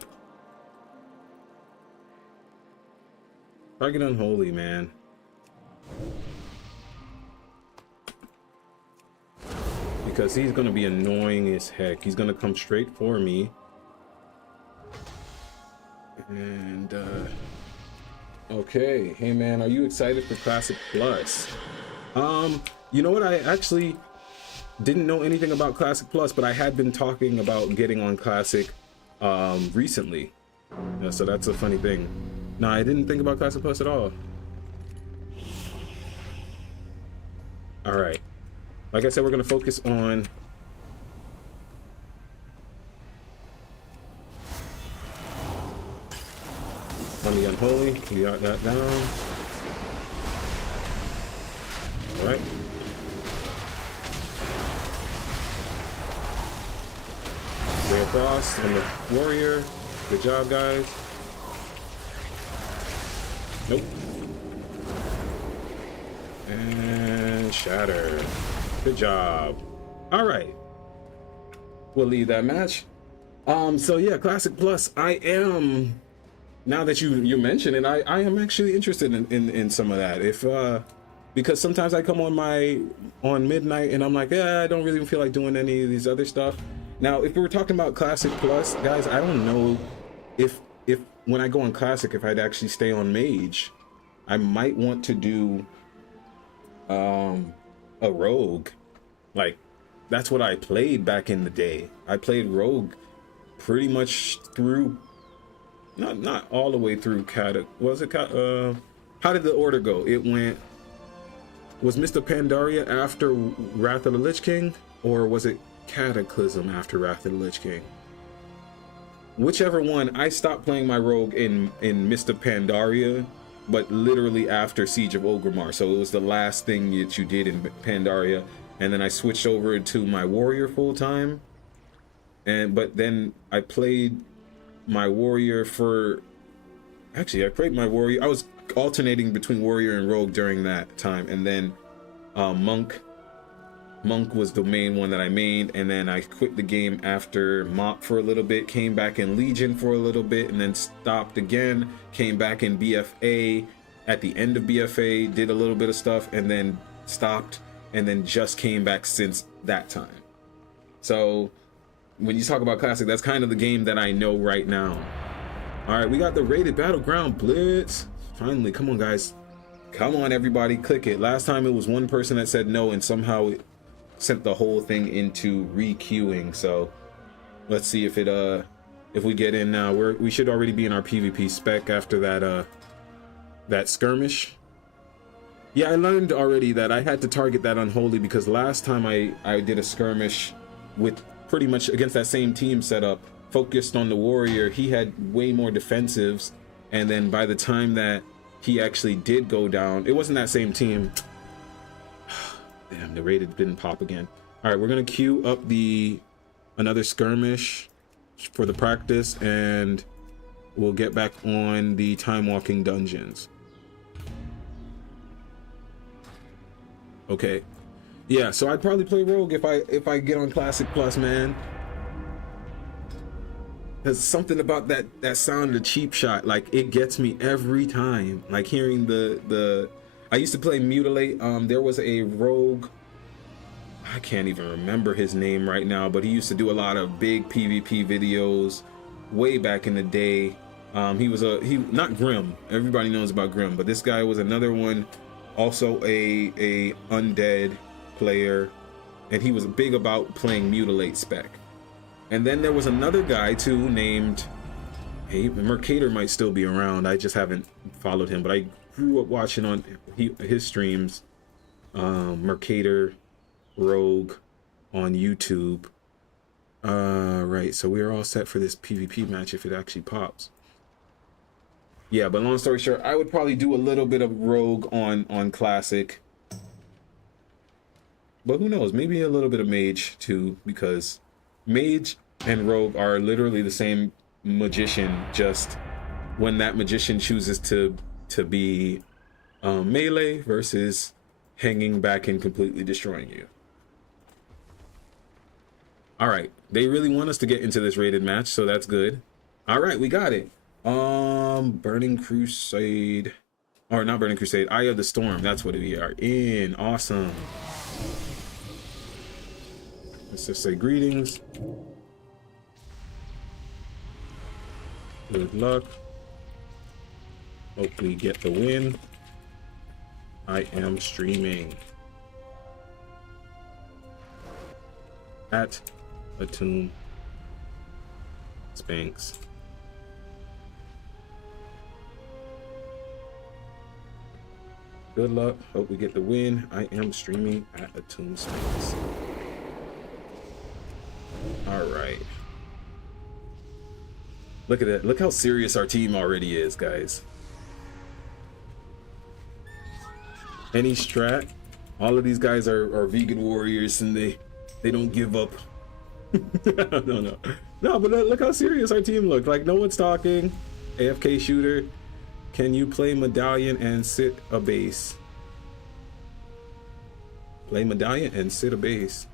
Target unholy, man. Because he's gonna be annoying as heck. He's gonna come straight for me. And okay, hey man, are you excited for Classic Plus? You know what, I actually didn't know anything about Classic Plus, but I had been talking about getting on Classic recently. So that's a funny thing. No, I didn't think about Classic Plus at all. All right, like I said, we're gonna focus on the unholy. We got that down. All right. Ray of Frost on the warrior. Good job, guys. Nope. And shatter. Good job. All right. We'll leave that match. So yeah, Classic Plus. I am, now that you mention it, I am actually interested in some of that. If because sometimes I come on midnight and I'm like, yeah, I don't really feel like doing any of these other stuff. Now, if we were talking about Classic Plus, guys, I don't know if when I go on Classic, if I'd actually stay on Mage. I might want to do a Rogue. Like, that's what I played back in the day. I played Rogue pretty much through, not all the way through how did the order go? It went, was Mr. Pandaria after Wrath of the Lich King, or was it Cataclysm after Wrath of the Lich King? Whichever one, I stopped playing my Rogue in Mr. Pandaria, but literally after Siege of Orgrimmar. So it was the last thing that you did in Pandaria, and then I switched over to my Warrior full time, but then I played my warrior for, actually I played my warrior. I was alternating between warrior and rogue during that time, and then monk was the main one that I made, and then I quit the game after mop for a little bit, came back in legion for a little bit, and then stopped again, came back in BFA at the end of BFA, did a little bit of stuff, and then stopped, and then just came back since that time. So when you talk about classic, that's kind of the game that I know right now. All right, we got the rated battleground blitz. Finally, come on guys, come on everybody, click it. Last time it was one person that said no, and somehow it sent the whole thing into re-queuing. So let's see if it if we get in now. We should already be in our PvP spec after that skirmish. Yeah, I learned already that I had to target that unholy, because last time I did a skirmish with pretty much against that same team setup, focused on the warrior. He had way more defensives, and then by the time that he actually did go down, it wasn't that same team. Damn, the rated didn't pop again. All right, we're gonna queue up another skirmish for the practice, and we'll get back on the time walking dungeons. Okay, yeah, so I'd probably play rogue if I get on classic plus, man. There's something about that sound of the cheap shot, like it gets me every time. Like hearing the I used to play mutilate. There was a rogue, I can't even remember his name right now, but he used to do a lot of big PvP videos way back in the day. He not Grim, everybody knows about Grim, but this guy was another one, also a undead player, and he was big about playing mutilate spec. And then there was another guy too named, hey, Mercator might still be around, I just haven't followed him, but I grew up watching on his streams, Mercator Rogue on YouTube. Right, so we're all set for this PvP match if it actually pops. Yeah, but long story short, I would probably do a little bit of rogue on classic, but who knows, maybe a little bit of mage too, because mage and rogue are literally the same magician, just when that magician chooses to be melee versus hanging back and completely destroying you. All right, they really want us to get into this rated match, so that's good. All right, we got it. Burning Crusade, or not Burning Crusade, Eye of the Storm, that's what we are in. Awesome. Let's just say greetings. Good luck. Hopefully get the win. I am streaming at Atum Sphinx. Good luck. Hope we get the win. I am streaming at Atum Sphinx. All right. Look at that. Look how serious our team already is, guys. Any strat. All of these guys are vegan warriors, and they don't give up. No, but look how serious our team looked. Like, no one's talking. AFK shooter. Can you play medallion and sit a base? Play medallion and sit a base.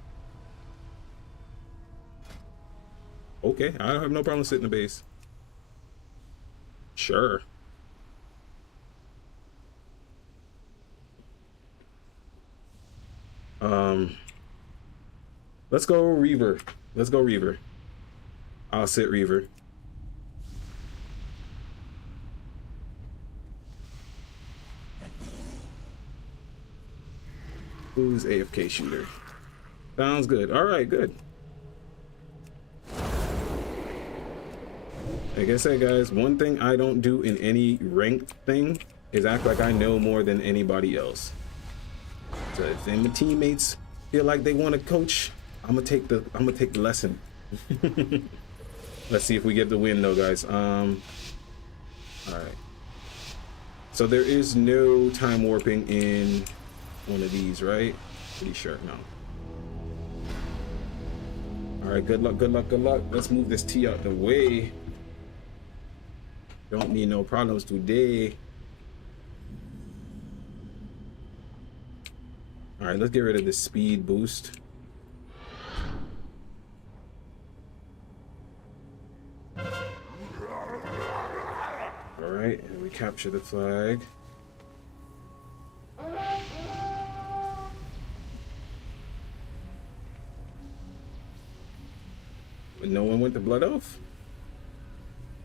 Okay, I have no problem sitting a base. Sure. Let's go Reaver. Let's go Reaver. I'll sit Reaver. Who's AFK shooter? Sounds good. All right, good. Like I said, guys, one thing I don't do in any ranked thing is act like I know more than anybody else. So if my teammates feel like they want to coach, I'm gonna take the lesson. Let's see if we get the win though, guys. All right. So there is no time warping in one of these, right? Pretty sure, no. All All right, good luck, good luck, good luck. Let's move this tea out the way. Don't need no problems today. All right, let's get rid of the speed boost. All right, and we capture the flag. But no one went to Blood Oath?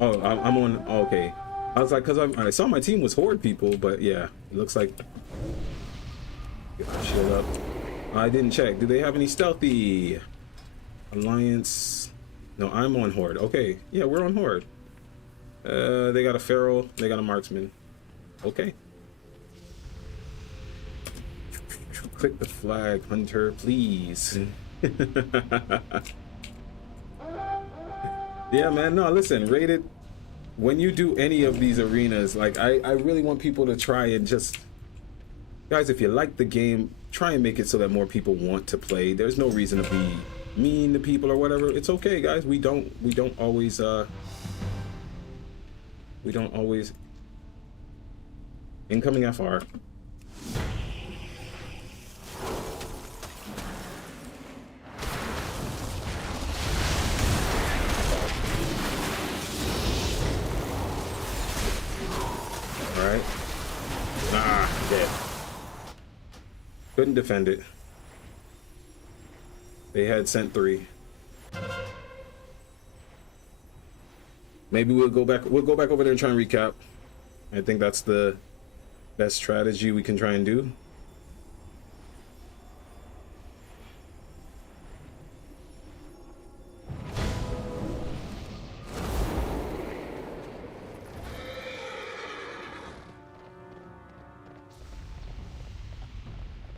Oh, I'm on. Oh, okay. I was like, because I saw my team was Horde people, but yeah, it looks like. Get my shield up. I didn't check. Do they have any stealthy? Alliance. No, I'm on Horde. Okay. Yeah, we're on Horde. They got a Feral. They got a Marksman. Okay. Click the flag, Hunter, please. Yeah, man. No, listen, rated. When you do any of these arenas, like I really want people to try and just, guys, if you like the game, try and make it so that more people want to play. There's no reason to be mean to people or whatever. It's okay, guys. We don't always incoming FR. Alright. Ah, dead. Couldn't defend it. They had sent 3. Maybe we'll go back over there and try and recap. I think that's the best strategy we can try and do.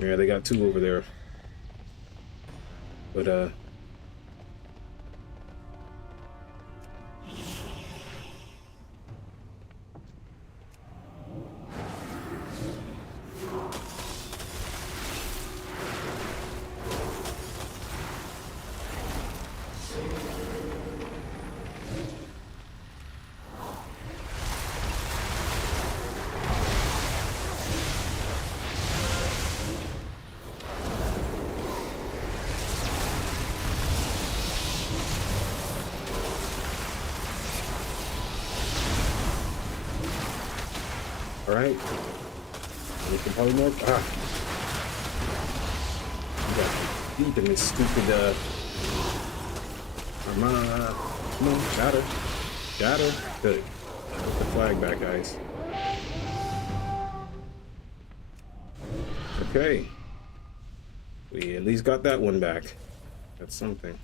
Yeah, they got 2 over there. But all right. We can probably more. Ah. We got deep in this stupid come on, got her. Got her. Good. Put the flag back, guys. Okay. We at least got that one back. That's something.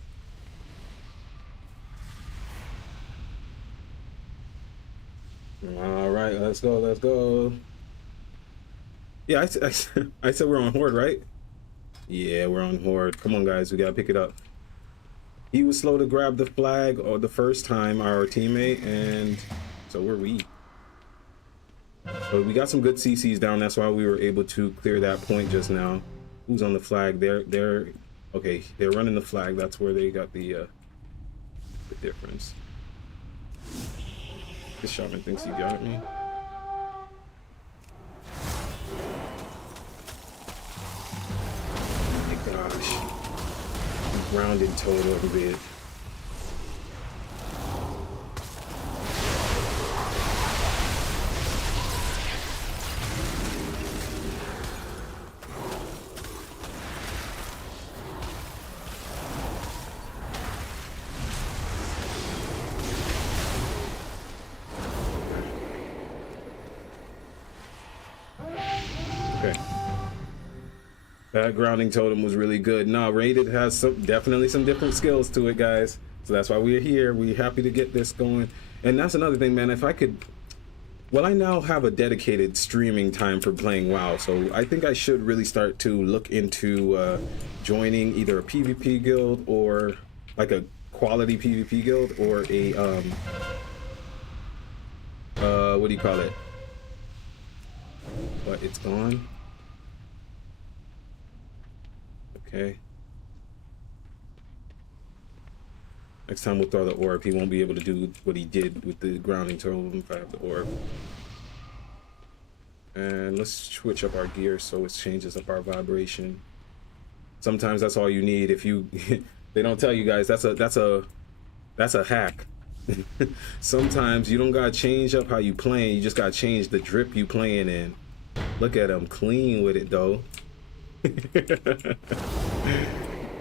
All right, let's go, let's go. Yeah, I said we're on Horde, right? Yeah, we're on Horde. Come on, guys, we gotta pick it up. He was slow to grab the flag or the first time, our teammate, and so were we. But we got some good CCs down. That's why we were able to clear that point just now. Who's on the flag? They're okay. They're running the flag. That's where they got the difference. This shaman thinks he got me. Oh my gosh. I'm grounded total a bit. That grounding totem was really good. No, rated has definitely some different skills to it, guys. So that's why we're here. We're happy to get this going. And that's another thing, man. If I could, well, I now have a dedicated streaming time for playing WoW. So I think I should really start to look into joining either a PvP guild or like a quality PvP guild or a what do you call it? But it's gone. Okay. Next time we'll throw the orb. He won't be able to do what he did with the grounding totem if I have the orb. And let's switch up our gear so it changes up our vibration. Sometimes that's all you need. If you they don't tell you guys that's a hack. Sometimes you don't gotta change up how you playing, you just gotta change the drip you playing in. Look at him clean with it though.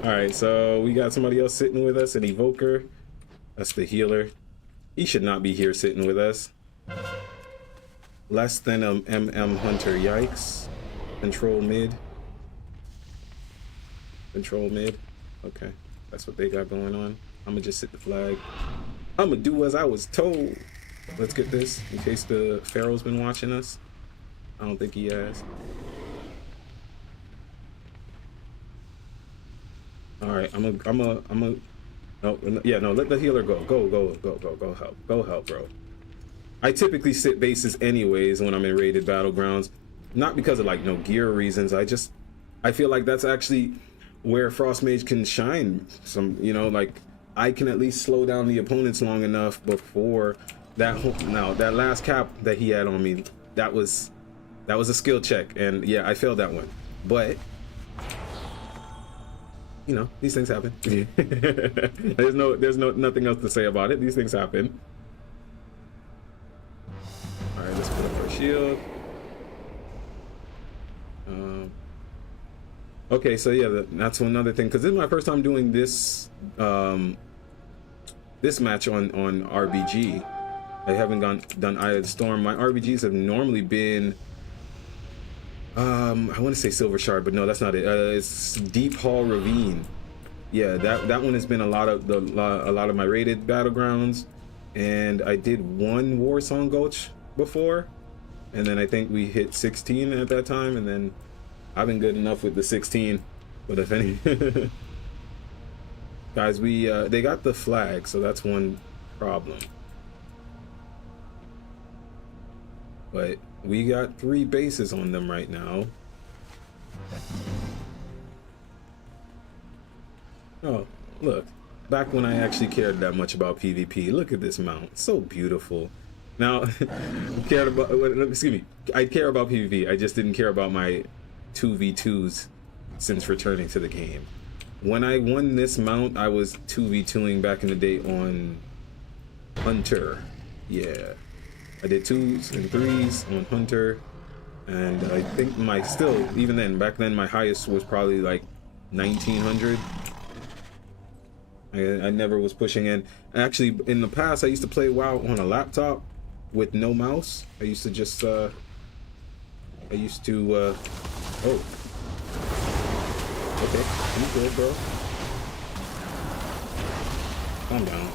All right, so we got somebody else sitting with us, an evoker. That's the healer. He should not be here sitting with us. Less than a MM hunter. Yikes. Control mid. Control mid. Okay, that's what they got going on. I'm gonna just sit the flag. I'm gonna do as I was told. Let's get this in case the Pharaoh's been watching us. I don't think he has. All right, I'm a. No, yeah, no. Let the healer go. Go help. Go help, bro. I typically sit bases anyways when I'm in rated battlegrounds, not because of like no gear reasons. I feel like that's actually where Frost Mage can shine. Some, you know, like I can at least slow down the opponents long enough before that. Now that last cap that he had on me, that was a skill check, and yeah, I failed that one, but. You know, these things happen. there's nothing else to say about it. These things happen. All right, let's put up our shield. Okay, so yeah, that's another thing, because this is my first time doing this this match on RBG. I haven't done Eye of the Storm. My RBGs have normally been I want to say Silver Shard, but no, that's not it. It's Deep Hall Ravine. Yeah, that one has been a lot of my rated battlegrounds, and I did one War Song Gulch before, and then I think we hit 16 at that time, and then I've been good enough with the 16. But if any, guys, they got the flag, so that's one problem. But we got 3 bases on them right now. Oh, look. Back when I actually cared that much about PvP. Look at this mount. So beautiful. Now, I care about PvP. I just didn't care about my 2v2s since returning to the game. When I won this mount, I was 2v2ing back in the day on Hunter. Yeah. I did 2s and 3s on Hunter, and I think even then, back then, my highest was probably like 1900. I never was pushing in. Actually, in the past, I used to play WoW on a laptop with no mouse. I used to just, oh. Okay, you good, bro. Calm down.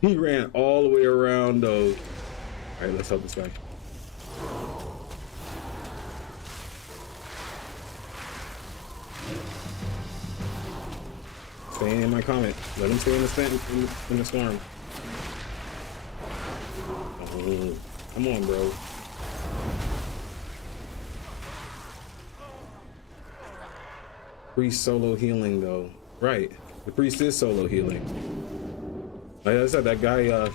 He ran all the way around though. All right, let's help this guy. Staying in my comment. Let him stay in the storm. Oh, come on, bro. Priest solo healing though. Right. The priest is solo healing. Like I said, that guy, type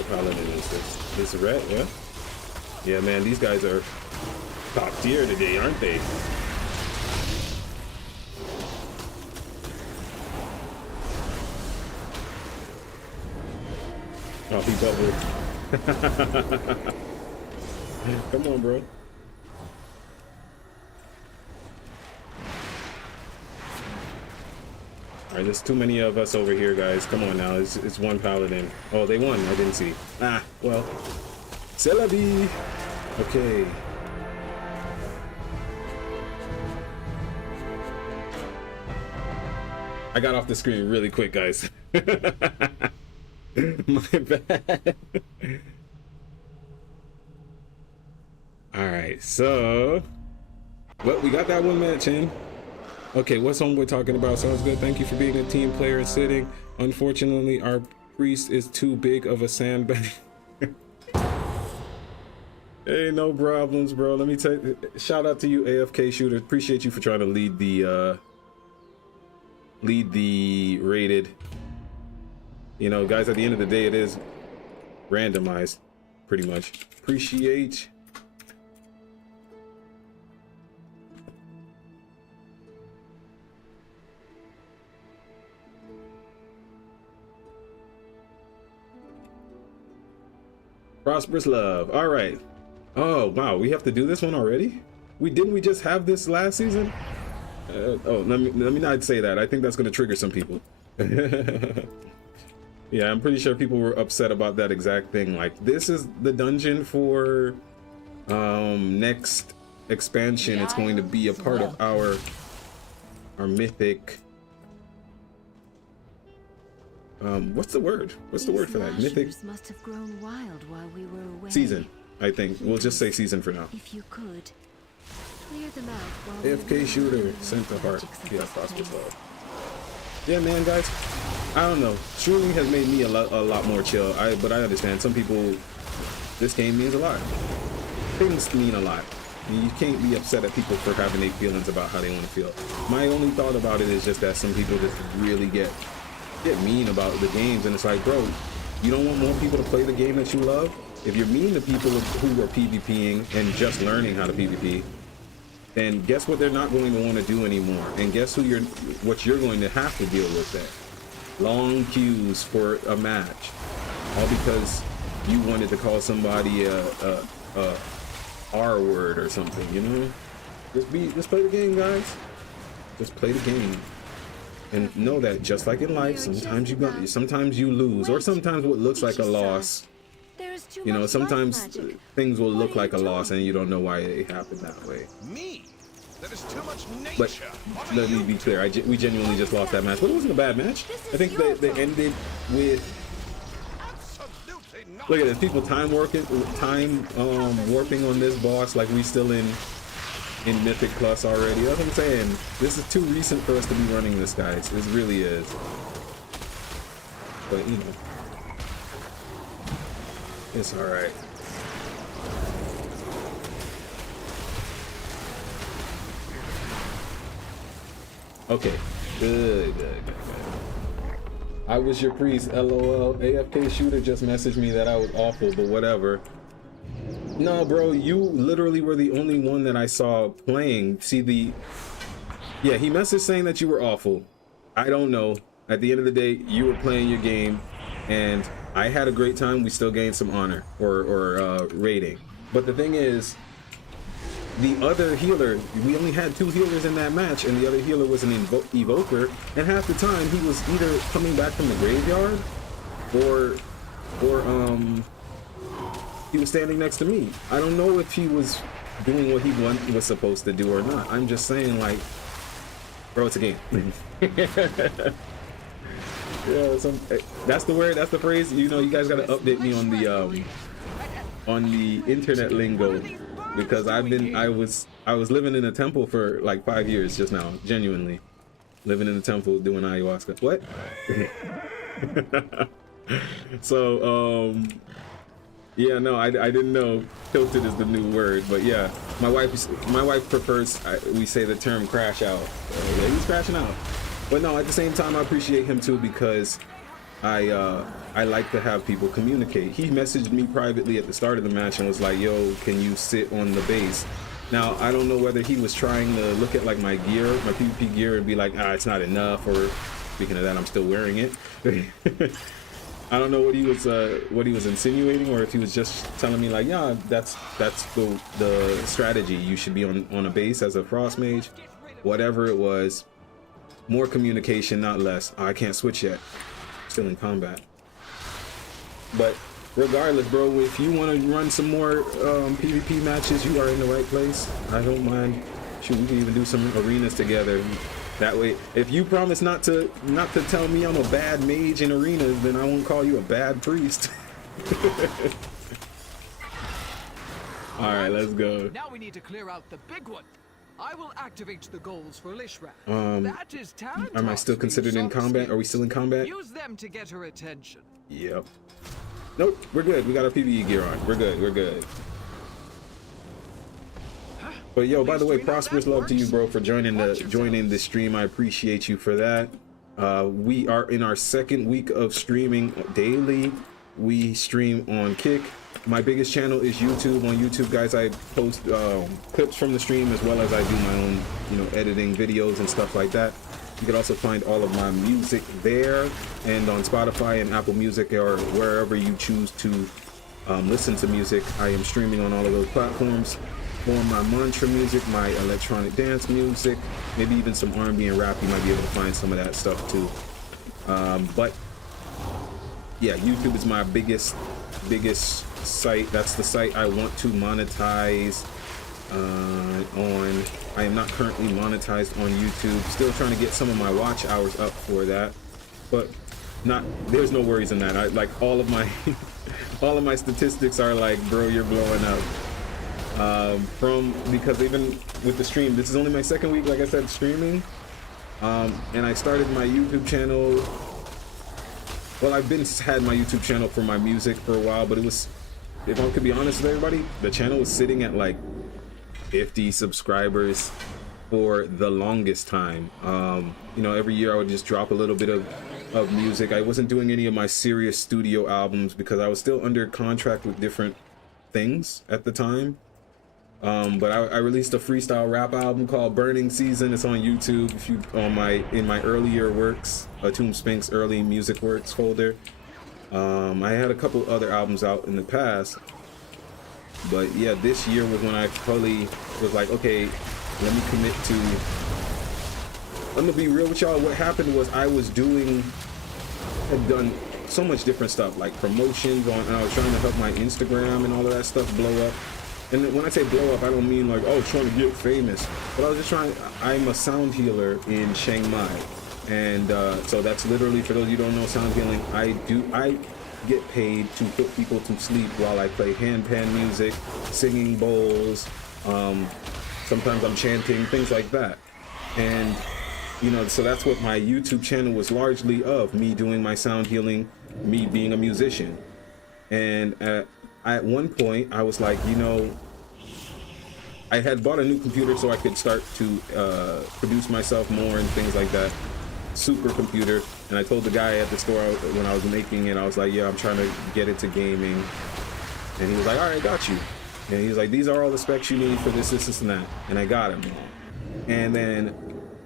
of paladin is this? This red, yeah? Yeah, man, these guys are top tier today, aren't they? Oh, he bubbled. Come on, bro. Alright, there's too many of us over here, guys. Come on now. It's one paladin. Oh, they won. I didn't see. Ah, well. C'est la vie. Okay. I got off the screen really quick, guys. My bad. All right, so well, we got that one match in. Okay, what's homeboy talking about? Sounds good. Thank you for being a team player and sitting. Unfortunately, our priest is too big of a sandbag. Hey, no problems, bro. Let me take shout out to you, AFK shooter. Appreciate you for trying to lead the rated. You know, guys, at the end of the day, it is randomized, pretty much. Appreciate. Prosperous love. All right. Oh wow, we have to do this one already? We just have this last season? Oh, let me not say that. I think that's going to trigger some people. Yeah, I'm pretty sure people were upset about that exact thing. Like, this is the dungeon for next expansion. It's going to be a part of our mythic. What's the word? What's the word for that? Mythic must have grown wild while we were away. season. I think we'll just say season for now. If you could clear them out while AFK shooter sent the heart. Yeah, prosperous love. Yeah, man, guys. I don't know. Streaming has made me a lot more chill. But I understand some people. This game means a lot. Things mean a lot. You can't be upset at people for having their feelings about how they want to feel. My only thought about it is just that some people just really get mean about the games, and it's like, bro, you don't want more people to play the game that you love? If you're mean to people who are PvPing and just learning how to PvP, then guess what they're not going to want to do anymore, and guess what you're going to have to deal with then. Long queues for a match, all because you wanted to call somebody a R word or something, you know? Just play the game, guys. Just play the game. And know that just like in life, sometimes you lose, or sometimes what looks like a loss, you know, sometimes things will look like a loss and you don't know why it happened that way. Me? That is too much nature. But let me be clear, we genuinely just lost that match, but it wasn't a bad match. I think they ended with, look at this, people time warping on this boss like we still in Mythic Plus already. That's what I'm saying. This is too recent for us to be running this, guys. This really is. But you know, it's all right. Okay, good. I was your priest, LOL. AFK shooter just messaged me that I was awful, but whatever. No, bro, you literally were the only one that I saw playing. See yeah, he messaged saying that you were awful. I don't know. At the end of the day, you were playing your game, and I had a great time. We still gained some honor or rating. But the thing is, the other healer, we only had 2 healers in that match, and the other healer was an evoker, and half the time he was either coming back from the graveyard or he was standing next to me. I don't know if he was doing what he was supposed to do or not. I'm just saying, like, bro, it's a game. Yeah, that's the word, that's the phrase. You know, you guys gotta update me on the internet lingo, because I was living in a temple for like 5 years just now, genuinely living in the temple doing ayahuasca. What? So yeah, no, I didn't know tilted is the new word, but yeah, my wife prefers we say the term crash out. Yeah, he's crashing out. But no, at the same time, I appreciate him too, because I like to have people communicate. He messaged me privately at the start of the match and was like, yo, can you sit on the base? Now, I don't know whether he was trying to look at like my gear, my PvP gear, and be like, it's not enough, or speaking of that, I'm still wearing it. I don't know what he was insinuating, or if he was just telling me like, yeah, that's the strategy. You should be on a base as a Frost Mage, whatever it was. More communication, not less. I can't switch yet. Still in combat. But regardless, bro, if you want to run some more PvP matches, you are in the right place. I don't mind. Shoot, we can even do some arenas together. That way, if you promise not to tell me I'm a bad mage in arenas, then I won't call you a bad priest. All right, let's go. Now we need to clear out the big one. I will activate the goals for Lishra. That is talent. Am I still considered in combat? Are we still in combat? Use them to get her attention. Yep. Nope, we're good. We got our PvE gear on. We're good. We're good. But yo, by the way, prosperous love to you, bro, for joining the stream. I appreciate you for that. We are in our second week of streaming daily. We stream on Kick. My biggest channel is YouTube. On YouTube, guys, I post clips from the stream as well as I do my own, editing videos and stuff like that. You can also find all of my music there and on Spotify and Apple Music or wherever you choose to listen to music. I am streaming on all of those platforms. For my mantra music, my electronic dance music, maybe even some R&B and rap, you might be able to find some of that stuff too. But yeah, YouTube is my biggest site. That's the site I want to monetize on. I am not currently monetized on YouTube. Still trying to get some of my watch hours up for that, but there's no worries in that. I like all of my all of my statistics are like, bro, you're blowing up. Because even with the stream, this is only my second week, like I said, streaming, and I started my YouTube channel. Well, I've had my YouTube channel for my music for a while, but it was, if I could be honest with everybody, the channel was sitting at like 50 subscribers for the longest time. Every year I would just drop a little bit of music. I wasn't doing any of my serious studio albums because I was still under contract with different things at the time. But I released a freestyle rap album called Burning Season. It's on YouTube. If you in my earlier works, Atum Sphinx early music works folder. I had a couple other albums out in the past, but yeah, this year was when I fully was like, okay, let me commit to. I'm gonna be real with y'all. What happened was I had done so much different stuff, like promotions and I was trying to help my Instagram and all of that stuff blow up. And when I say blow up, I don't mean like, oh, trying to get famous, but I was just I'm a sound healer in Chiang Mai. And so that's literally, for those of you who don't know sound healing, I get paid to put people to sleep while I play handpan music, singing bowls, sometimes I'm chanting, things like that. And, so that's what my YouTube channel was largely of, me doing my sound healing, me being a musician. And at one point I was like, I had bought a new computer so I could start to produce myself more and things like that. Super computer. And I told the guy at the store when I was making it, I was like, yeah, I'm trying to get into gaming. And he was like, all right, got you. And he was like, these are all the specs you need for this, and that. And I got him. And then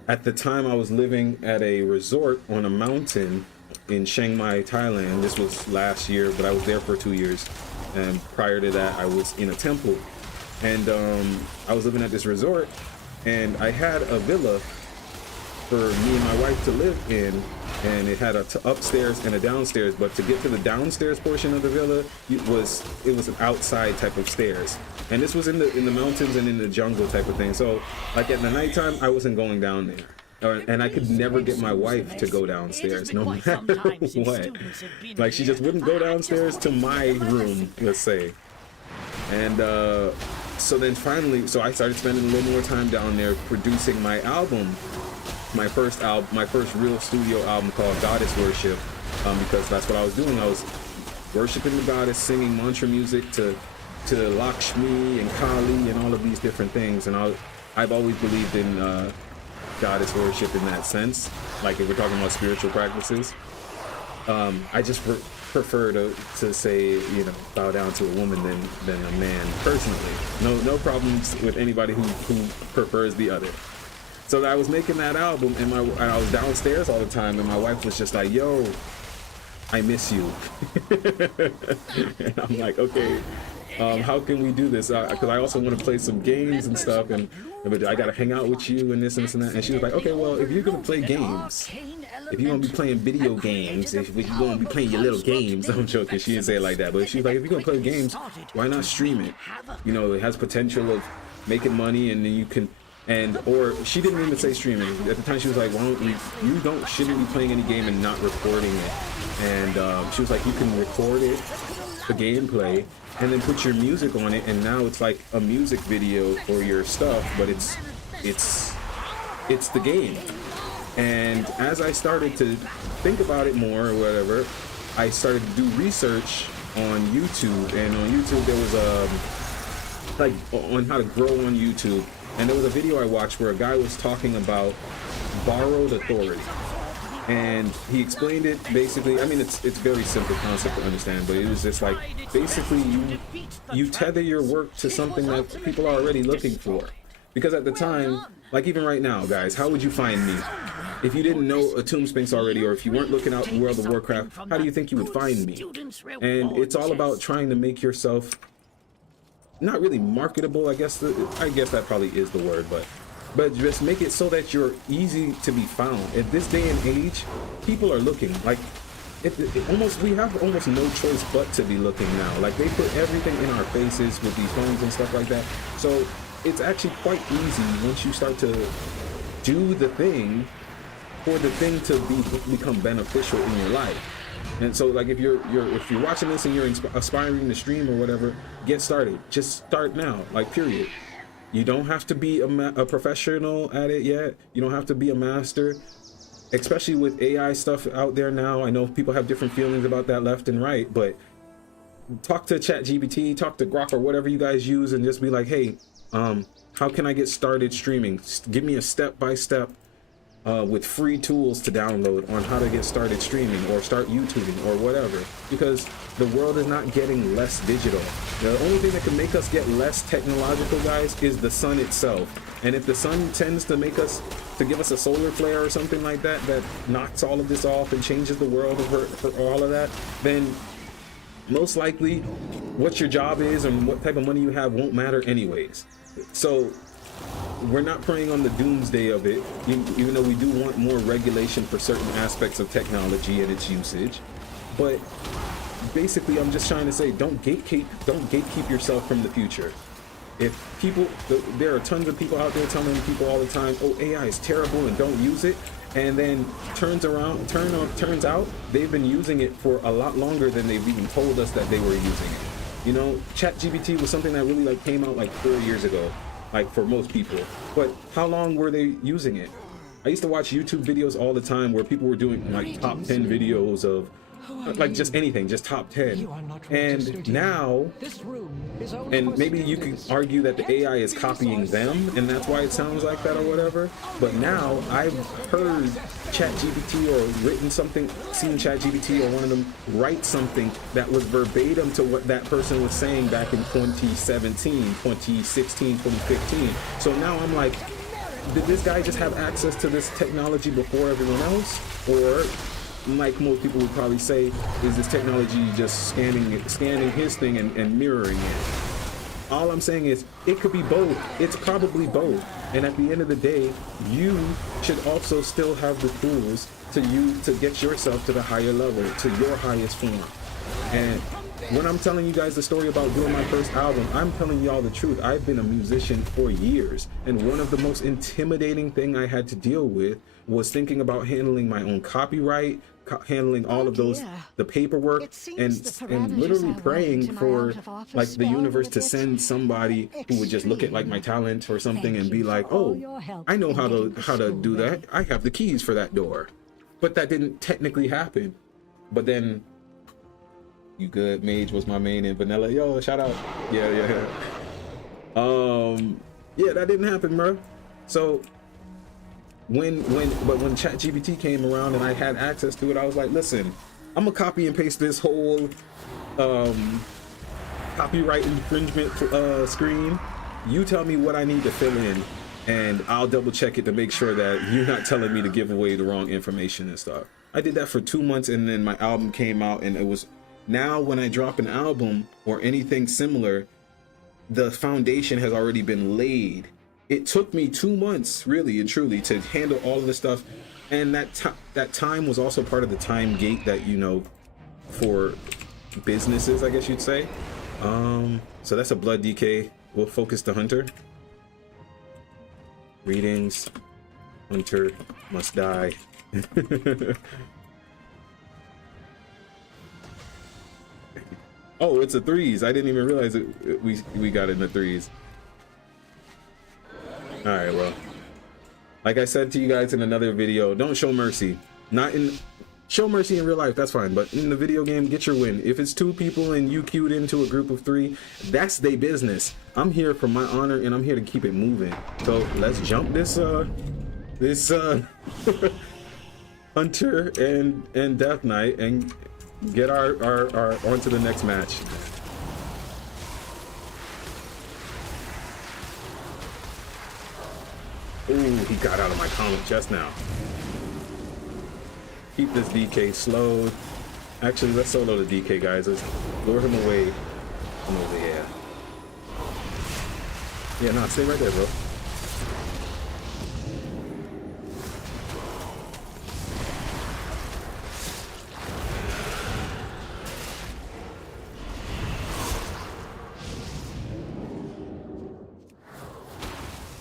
at the time I was living at a resort on a mountain in Chiang Mai, Thailand. This was last year, but I was there for 2 years. And prior to that, I was in a temple. And I was living at this resort, and I had a villa for me and my wife to live in, and it had a upstairs and a downstairs. But to get to the downstairs portion of the villa, it was an outside type of stairs, and this was in the mountains and in the jungle type of thing. So like at the nighttime, I wasn't going down there. And I could never get my wife to go downstairs, no matter what. Like, she just wouldn't go downstairs to my room, let's say. And so then finally, so I started spending a little more time down there producing my album, my first real studio album called Goddess Worship, because that's what I was doing. I was worshiping the goddess, singing mantra music to Lakshmi and Kali and all of these different things. And I've always believed in goddess worship in that sense, like if we're talking about spiritual practices. I just prefer to say, bow down to a woman than a man personally. No problems with anybody who prefers the other. So I was making that album, and I was downstairs all the time, and my wife was just like, yo, I miss you. And I'm like, okay, how can we do this? Because I also want to play some games and stuff, and I got to hang out with you and this and that. And she was like, okay, well, if you're going to play games, if you're going to be playing video games, if you're going to be playing your little games, I'm joking, she didn't say it like that, but she was like, if you're going to play games, why not stream it? It has potential of making money, and then you can And or she didn't even say streaming at the time. She was like, why don't you shouldn't be playing any game and not recording it. And she was like, you can record it, the gameplay, and then put your music on it, and now it's like a music video for your stuff, but it's the game. And as I started to think about it more or whatever, I started to do research on YouTube, and on YouTube there was like on how to grow on YouTube, and there was a video I watched where a guy was talking about borrowed authority, and he explained it basically. I mean, it's very simple concept to understand, but it was just like basically you tether your work to something that people are already looking for. Because at the time, like even right now, guys, how would you find me? If you didn't know Atum Sphinx already, or if you weren't looking out World of Warcraft, how do you think you would find me? And it's all about trying to make yourself not really marketable, I guess that probably is the word, but just make it so that you're easy to be found. At this day and age, people are looking. Like we have almost no choice but to be looking now. Like they put everything in our faces with these phones and stuff like that. So it's actually quite easy once you start to do the thing for the thing to become beneficial in your life. And so like if you're watching this and you're aspiring to stream or whatever, get started. Just start now, like period. You don't have to be a professional at it yet. You don't have to be a master, especially with AI stuff out there now. I know people have different feelings about that left and right, but talk to ChatGPT, talk to Grok or whatever you guys use, and just be like, hey, how can I get started streaming? Give me a step-by-step with free tools to download on how to get started streaming or start YouTubing or whatever, because the world is not getting less digital. The only thing that can make us get less technological, guys, is the sun itself. And if the sun tends to give us a solar flare or something like that knocks all of this off and changes the world for all of that, then most likely what your job is and what type of money you have won't matter anyways. So we're not preying on the doomsday of it, even though we do want more regulation for certain aspects of technology and its usage. But basically, I'm just trying to say, don't gatekeep yourself from the future. If people, there are tons of people out there telling people all the time, oh, AI is terrible and don't use it. And then turns out they've been using it for a lot longer than they've even told us that they were using it. You know, ChatGPT was something that really like came out like 4 years ago, like for most people. But how long were they using it? I used to watch YouTube videos all the time where people were doing like top 10 videos of like just anything, just top 10. And now, and maybe you could argue that the AI is copying them and that's why it sounds like that or whatever. But now I've heard ChatGPT or seen ChatGPT or one of them write something that was verbatim to what that person was saying back in 2017, 2016, 2015. So now I'm like, did this guy just have access to this technology before everyone else? Or, like most people would probably say, is this technology just scanning his thing and mirroring it? All I'm saying is it could be both. It's probably both. And at the end of the day, you should also still have the tools to get yourself to the higher level, to your highest form. And when I'm telling you guys the story about doing my first album, I'm telling y'all the truth. I've been a musician for years, and one of the most intimidating thing I had to deal with was thinking about handling my own copyright, handling all of those, the paperwork, and literally praying for like the universe to send somebody who would just look at like my talent or something and be like, oh, I know how to do that. I have the keys for that door. But that didn't technically happen. But then You Good Mage was my main in Vanilla. Yo, shout out. Yeah. Yeah, that didn't happen, bro. So when ChatGPT came around and I had access to it, I was like, listen, I'm gonna copy and paste this whole copyright infringement screen. You tell me what I need to fill in, and I'll double check it to make sure that you're not telling me to give away the wrong information and stuff. I did that for 2 months, and then my album came out, and it was, now when I drop an album or anything similar, the foundation has already been laid. It took me 2 months, really and truly, to handle all of this stuff, and that time was also part of the time gate that, you know, for businesses, I guess you'd say. So that's a blood DK. We'll focus the hunter. Greetings. Hunter must die. Oh, it's a threes. I didn't even realize we got it in the threes. All right, well, like I said to you guys in another video, don't show mercy. Show mercy in real life, that's fine, but in the video game, get your win. If it's 2 people and you queued into a group of 3, that's their business. I'm here for my honor and I'm here to keep it moving. So let's jump this Hunter and Death Knight and get our onto the next match. Ooh, he got out of my comment just now. Keep this DK slowed. Actually, let's solo the DK, guys. Let's lure him away from over here. Yeah, no, stay right there, bro.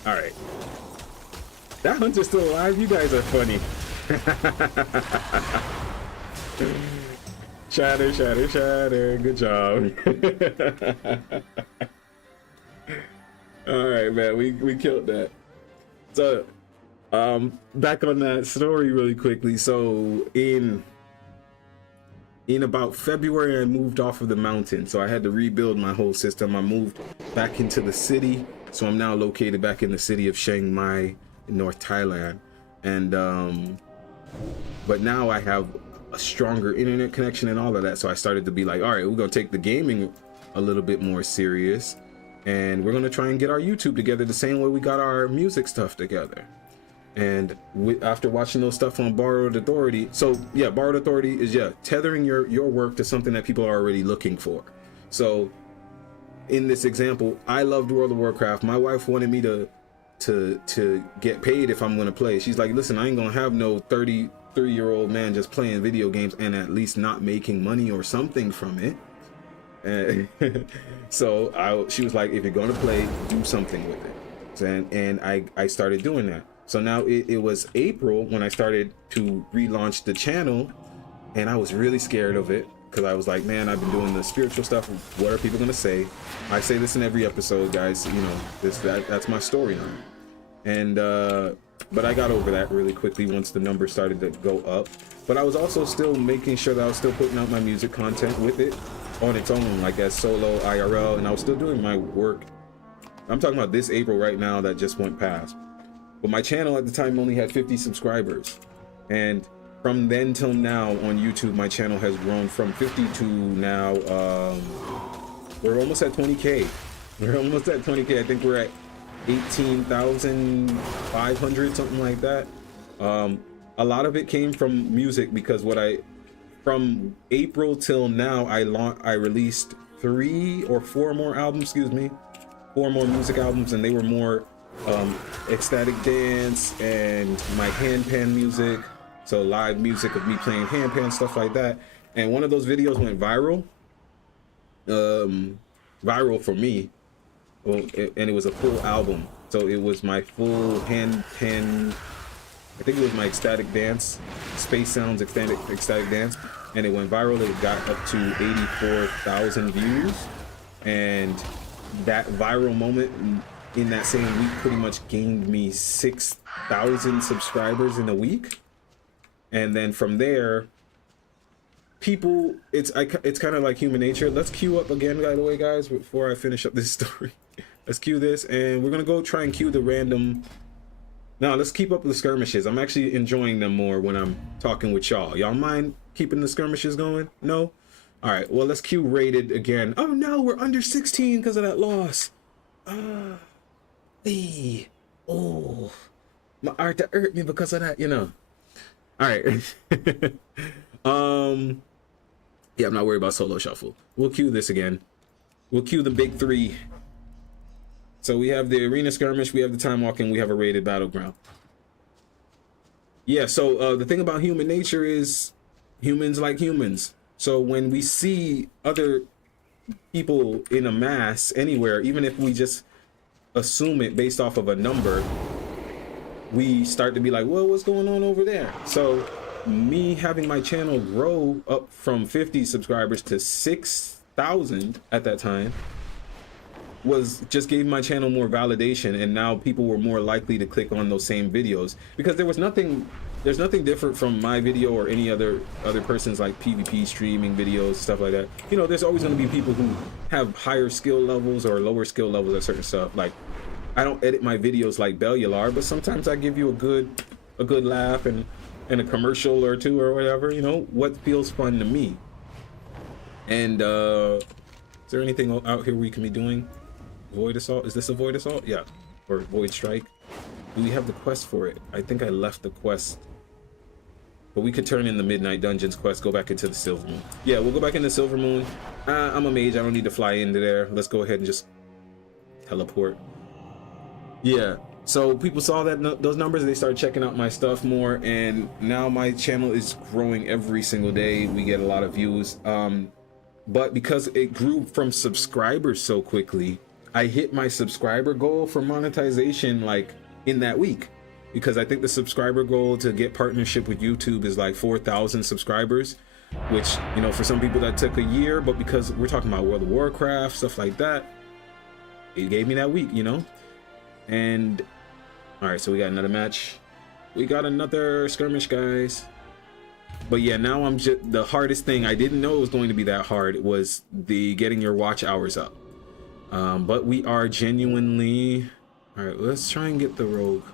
All right. That hunter's still alive. You guys are funny. Shatter, shatter, shatter. Good job. All right, man. We killed that. So, back on that story really quickly. So in about February, I moved off of the mountain. So I had to rebuild my whole system. I moved back into the city. So I'm now located back in the city of Chiang Mai in North Thailand. And but now I have a stronger internet connection and all of that. So I started to be like, all right, we're gonna take the gaming a little bit more serious, and we're gonna try and get our YouTube together the same way we got our music stuff together. And after watching those stuff on Borrowed Authority, so yeah, Borrowed Authority is tethering your work to something that people are already looking for. So in this example, I loved World of Warcraft. My wife wanted me to get paid if I'm gonna play. She's like, listen, I ain't gonna have no 33-year-old man just playing video games and at least not making money or something from it. And so she was like, if you're gonna play, do something with it. And I started doing that. So now it was April when I started to relaunch the channel, and I was really scared of it because I was like, man, I've been doing the spiritual stuff. What are people gonna say? I say this in every episode, guys. You know, that's my story now. And but I got over that really quickly once the numbers started to go up. But I was also still making sure that I was still putting out my music content with it on its own, like as solo IRL, and I was still doing my work. I'm talking about this April right now that just went past. But my channel at the time only had 50 subscribers, and from then till now on YouTube, my channel has grown from 50 to now we're almost at 20K. We're almost at 20K. I think we're at 18,500, something like that. A lot of it came from music because from April till now, I released 3 or 4 more albums, 4 more music albums, and they were more ecstatic dance and my handpan music. So live music of me playing handpan, stuff like that. And one of those videos went viral. Viral for me. Well, and it was a full album. So it was my full handpan, I think it was my ecstatic dance, Space Sounds ecstatic dance. And it went viral. It got up to 84,000 views. And that viral moment in that same week pretty much gained me 6,000 subscribers in a week. And then from there, people, it's kind of like human nature. Let's queue up again, by the way, guys, before I finish up this story. Let's queue this, and we're gonna go try and queue the random. Now let's keep up the skirmishes. I'm actually enjoying them more when I'm talking with y'all. Y'all mind keeping the skirmishes going? No? All right, well, let's queue rated again. Oh no, we're under 16 because of that loss. Oh, my art that hurt me because of that, you know. All right. Yeah, I'm not worried about solo shuffle. We'll queue this again. We'll queue the big 3. So we have the arena skirmish, we have the time walking, we have a rated battleground. Yeah, so the thing about human nature is humans like humans. So when we see other people in a mass anywhere, even if we just assume it based off of a number, we start to be like, well, what's going on over there? So me having my channel grow up from 50 subscribers to 6,000 at that time was just gave my channel more validation, and now people were more likely to click on those same videos, because there's nothing different from my video or any other person's like PvP streaming videos, stuff like that. You know, there's always going to be people who have higher skill levels or lower skill levels at certain stuff. Like, I don't edit my videos like Bellular, but sometimes I give you a good laugh and a commercial or two or whatever, you know, what feels fun to me. And is there anything out here we can be doing? Void Assault? Is this a Void Assault? Yeah. Or Void Strike? Do we have the quest for it? I think I left the quest. But we could turn in the Midnight Dungeons quest, go back into the Silver Moon. Yeah, we'll go back into Silver Moon. I'm a mage, I don't need to fly into there. Let's go ahead and just teleport. Yeah, so people saw that those numbers, they started checking out my stuff more, and now my channel is growing every single day. We get a lot of views. But because it grew from subscribers so quickly, I hit my subscriber goal for monetization like in that week, because I think the subscriber goal to get partnership with YouTube is like 4,000 subscribers, which, you know, for some people that took a year, but because we're talking about World of Warcraft, stuff like that, it gave me that week, you know. And all right, so we got another match, we got another skirmish, guys. But yeah, now I'm just, the hardest thing, I didn't know it was going to be that hard, was the getting your watch hours up. But we are genuinely, all right, let's try and get the rogue.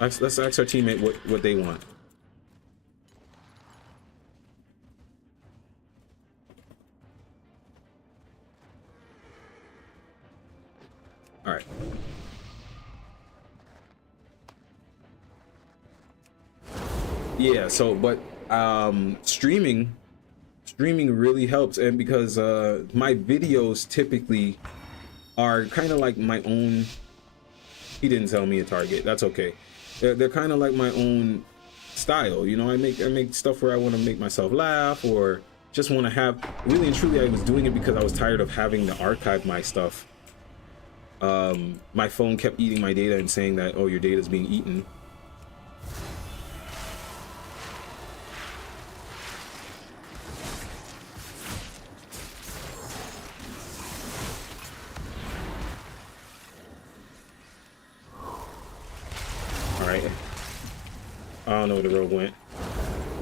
Let's ask our teammate what they want. All right. Yeah, so but streaming really helps, and because my videos typically are kind of like my own. He didn't tell me a target. That's okay. They're kind of like my own style, you know. I make stuff where I want to make myself laugh, or just want to have, really and truly, I was doing it because I was tired of having to archive my stuff. My phone kept eating my data and saying that, oh, your data is being eaten. I don't know where the rogue went,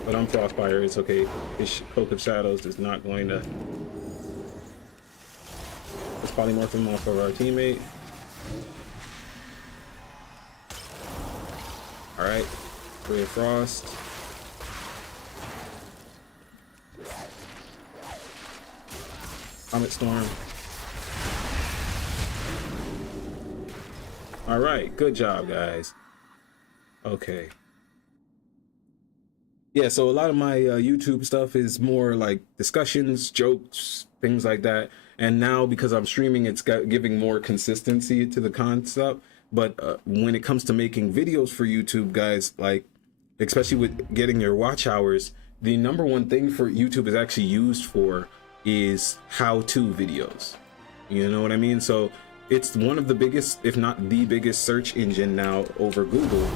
but I'm Frostfire. It's okay. His Cloak of Shadows is not going to. Let's polymorph him off of our teammate. All right, Ray of Frost. Comet Storm. All right, good job, guys. Okay. Yeah, so a lot of my YouTube stuff is more like discussions, jokes, things like that. And now because I'm streaming, it's giving more consistency to the concept. But when it comes to making videos for YouTube, guys, like, especially with getting your watch hours, the number one thing for YouTube is actually used for is how-to videos. You know what I mean? So it's one of the biggest, if not the biggest search engine now over Google.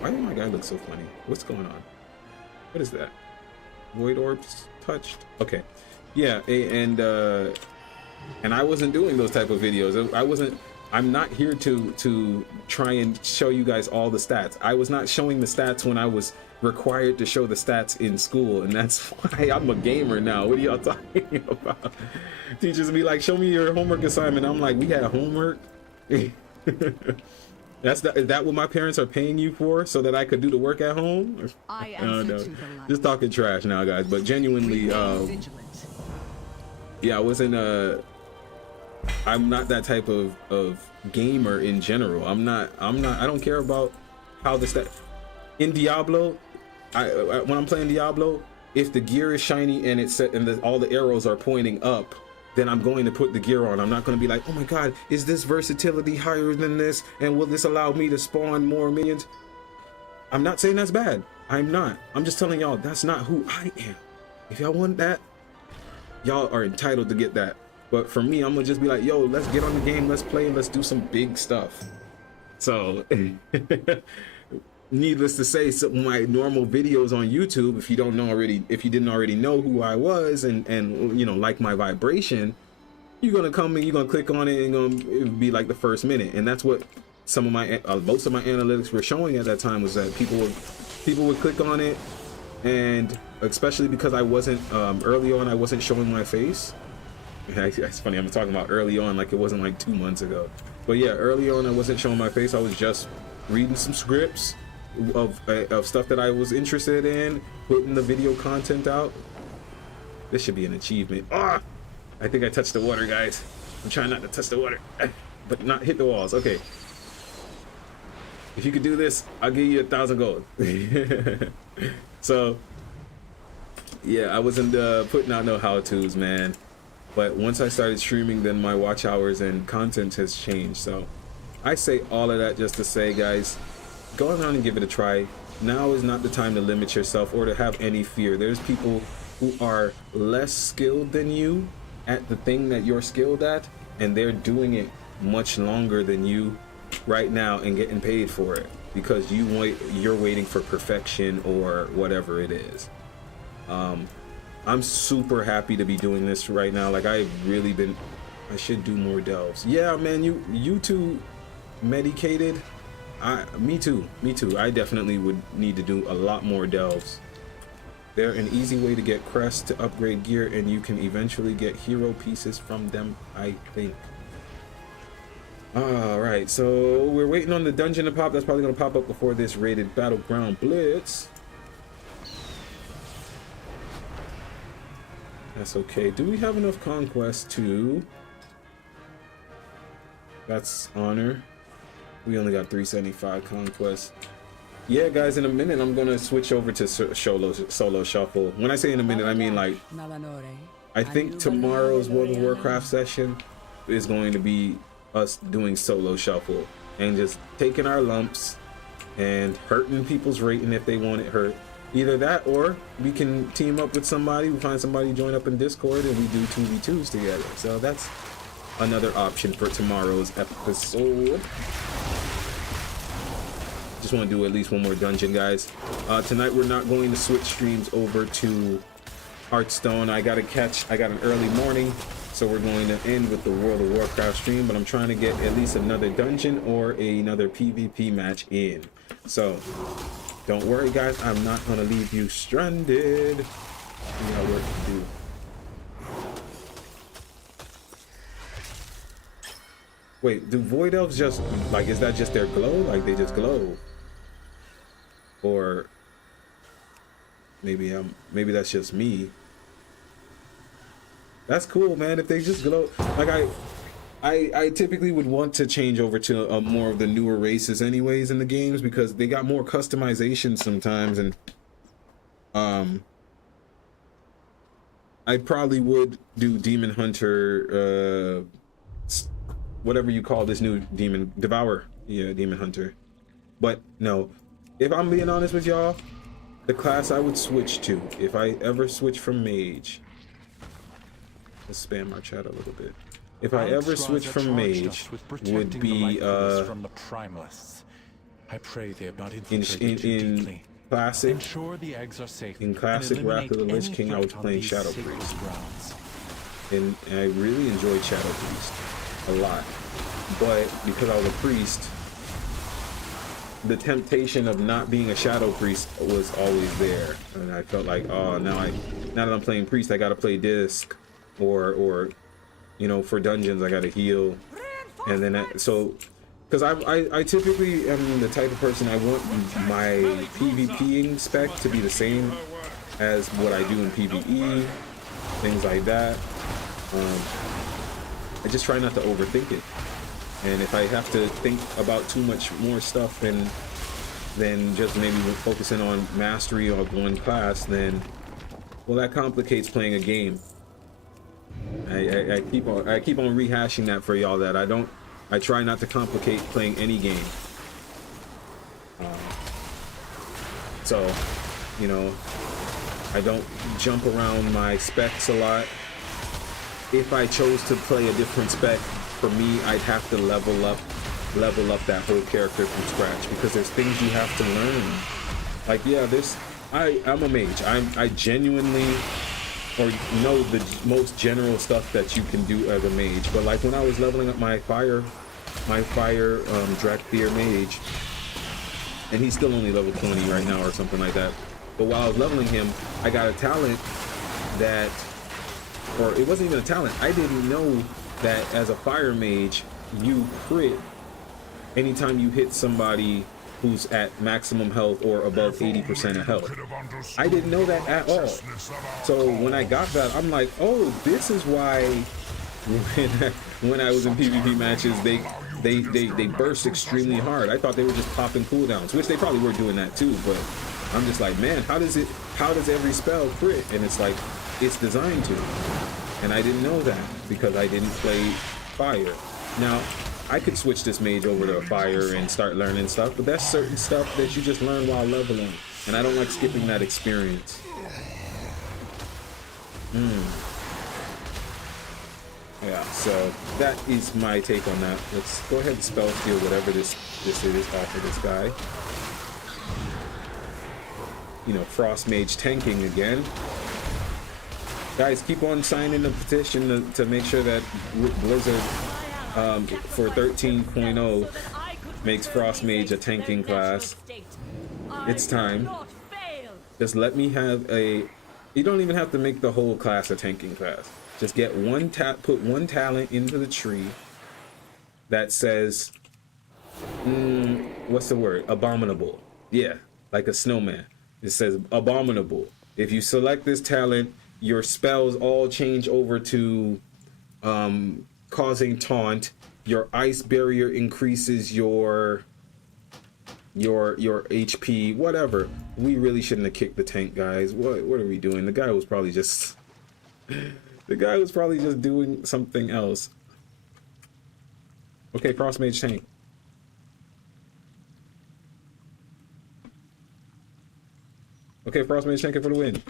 Why did my guy look so funny? What's going on? What is that? Void orbs touched? Okay. Yeah, and I wasn't doing those type of videos. I'm not here to try and show you guys all the stats. I was not showing the stats when I was required to show the stats in school, and that's why I'm a gamer now. What are y'all talking about? Teachers be like, show me your homework assignment. I'm like, we had homework? Is that what my parents are paying you for, so that I could do the work at home? No. Just talking trash now, guys, but genuinely, yeah, I wasn't I'm not that type of gamer in general. I don't care about how the stat in Diablo. When I'm playing Diablo, if the gear is shiny and it's set and all the arrows are pointing up, then I'm going to put the gear on. I'm not going to be like, oh my god, is this versatility higher than this, and will this allow me to spawn more minions? I'm not saying that's bad. I'm not. I'm just telling y'all that's not who I am. If y'all want that, y'all are entitled to get that. But for me, I'm gonna just be like, yo, let's get on the game, let's play, and let's do some big stuff. So needless to say, some of my normal videos on YouTube, if you didn't already know who I was and you know, like my vibration, you're gonna come and you're gonna click on it and it'll be like the first minute. And that's what some of my most of my analytics were showing at that time, was that people would click on it. And especially because I wasn't early on, I wasn't showing my face. It's funny, I'm talking about early on like it wasn't like 2 months ago, but yeah, early on I wasn't showing my face. I was just reading some scripts of stuff that I was interested in, putting the video content out. This should be an achievement. I think I touched the water, guys. I'm trying not to touch the water, but not hit the walls. Okay, if you could do this, I'll give you 1,000 gold. So yeah, I wasn't putting out no how-tos, man. But once I started streaming, then my watch hours and content has changed. So I say all of that just to say, guys, go around and give it a try. Now is not the time to limit yourself or to have any fear. There's people who are less skilled than you at the thing that you're skilled at, and they're doing it much longer than you right now and getting paid for it because you're waiting for perfection or whatever it is. I'm super happy to be doing this right now. Like, I should do more delves. Yeah, man, you two medicated. Me too. I definitely would need to do a lot more delves. They're an easy way to get crests to upgrade gear, and you can eventually get hero pieces from them, I think. All right, so we're waiting on the dungeon to pop. That's probably gonna pop up before this rated Battleground Blitz. That's okay. Do we have enough conquest to... That's honor. We only got 375 conquest. Yeah, guys, in a minute I'm gonna switch over to solo shuffle. When I say in a minute, I mean like, I think tomorrow's World of Warcraft session is going to be us doing solo shuffle and just taking our lumps and hurting people's rating if they want it hurt. Either that, or we can team up with somebody. We find somebody, join up in Discord, and we do 2v2s together. So that's another option for tomorrow's episode. Just want to do at least one more dungeon, guys. Tonight we're not going to switch streams over to Hearthstone. I got an early morning, so we're going to end with the World of Warcraft stream, but I'm trying to get at least another dungeon or another PvP match in. So don't worry, guys, I'm not gonna leave you stranded. We got work to do. Wait, do Void Elves just, like, is that just their glow? Like, they just glow? Or maybe that's just me. That's cool, man, if they just glow. Like, I typically would want to change over to more of the newer races anyways in the games, because they got more customization sometimes, and I probably would do Demon Hunter, whatever you call this new demon, Devour. Yeah, Demon Hunter. But no, if I'm being honest with y'all, the class I would switch to if I ever switch from Mage, let's spam our chat a little bit. If I ever switch from Mage, would be from the primalists. I pray they have not in classic. Ensure the eggs are safe. In classic Wrath of the Lich King, I was playing Shadow Priest, and I really enjoyed Shadow Priest a lot. But because I was a priest, the temptation of not being a Shadow Priest was always there, and I felt like, oh, now that I'm playing priest, I gotta play disc, or you know, for dungeons I gotta heal, and then because I typically am the type of person, I want my PvPing spec to be the same as what I do in PvE, things like that. I just try not to overthink it, and if I have to think about too much more stuff than just maybe focusing on mastery of one class, then, well, that complicates playing a game. I keep on rehashing that for y'all, that I try not to complicate playing any game. So, you know, I don't jump around my specs a lot. If I chose to play a different spec, for me, I'd have to level up level up that whole character from scratch, because there's things you have to learn. Like, yeah, I'm a mage. I genuinely or know the most general stuff that you can do as a mage. But like when I was leveling up my fire Drakthir mage, and he's still only level 20 right now or something like that. But while I was leveling him, I got a talent that, or it wasn't even a talent. I didn't know that as a fire mage, you crit anytime you hit somebody who's at maximum health or above 80% of health. I didn't know that at all. So when I got that, I'm like, oh, this is why when I was in PvP matches, they burst extremely hard. I thought they were just popping cooldowns, which they probably were doing that too, but I'm just like, man, how does every spell crit? And it's like, it's designed to. And I didn't know that because I didn't play fire. Now, I could switch this mage over to fire and start learning stuff, but that's certain stuff that you just learn while leveling, and I don't like skipping that experience. Yeah, so that is my take on that. Let's go ahead and spell steal whatever this is off of this guy. You know, Frost Mage tanking again. Guys, keep on signing the petition to make sure that Blizzard for 13.0 makes Frost Mage a tanking class. It's time. Just let me have you don't even have to make the whole class a tanking class. Just get put one talent into the tree that says, what's the word? Abominable. Yeah, like a snowman. It says abominable. If you select this talent, your spells all change over to causing taunt. Your ice barrier increases your HP, whatever. We really shouldn't have kicked the tank, guys. What are we doing? The guy was probably just doing something else. Okay, Frost Mage tank. Okay, Frost Mage tanking for the win.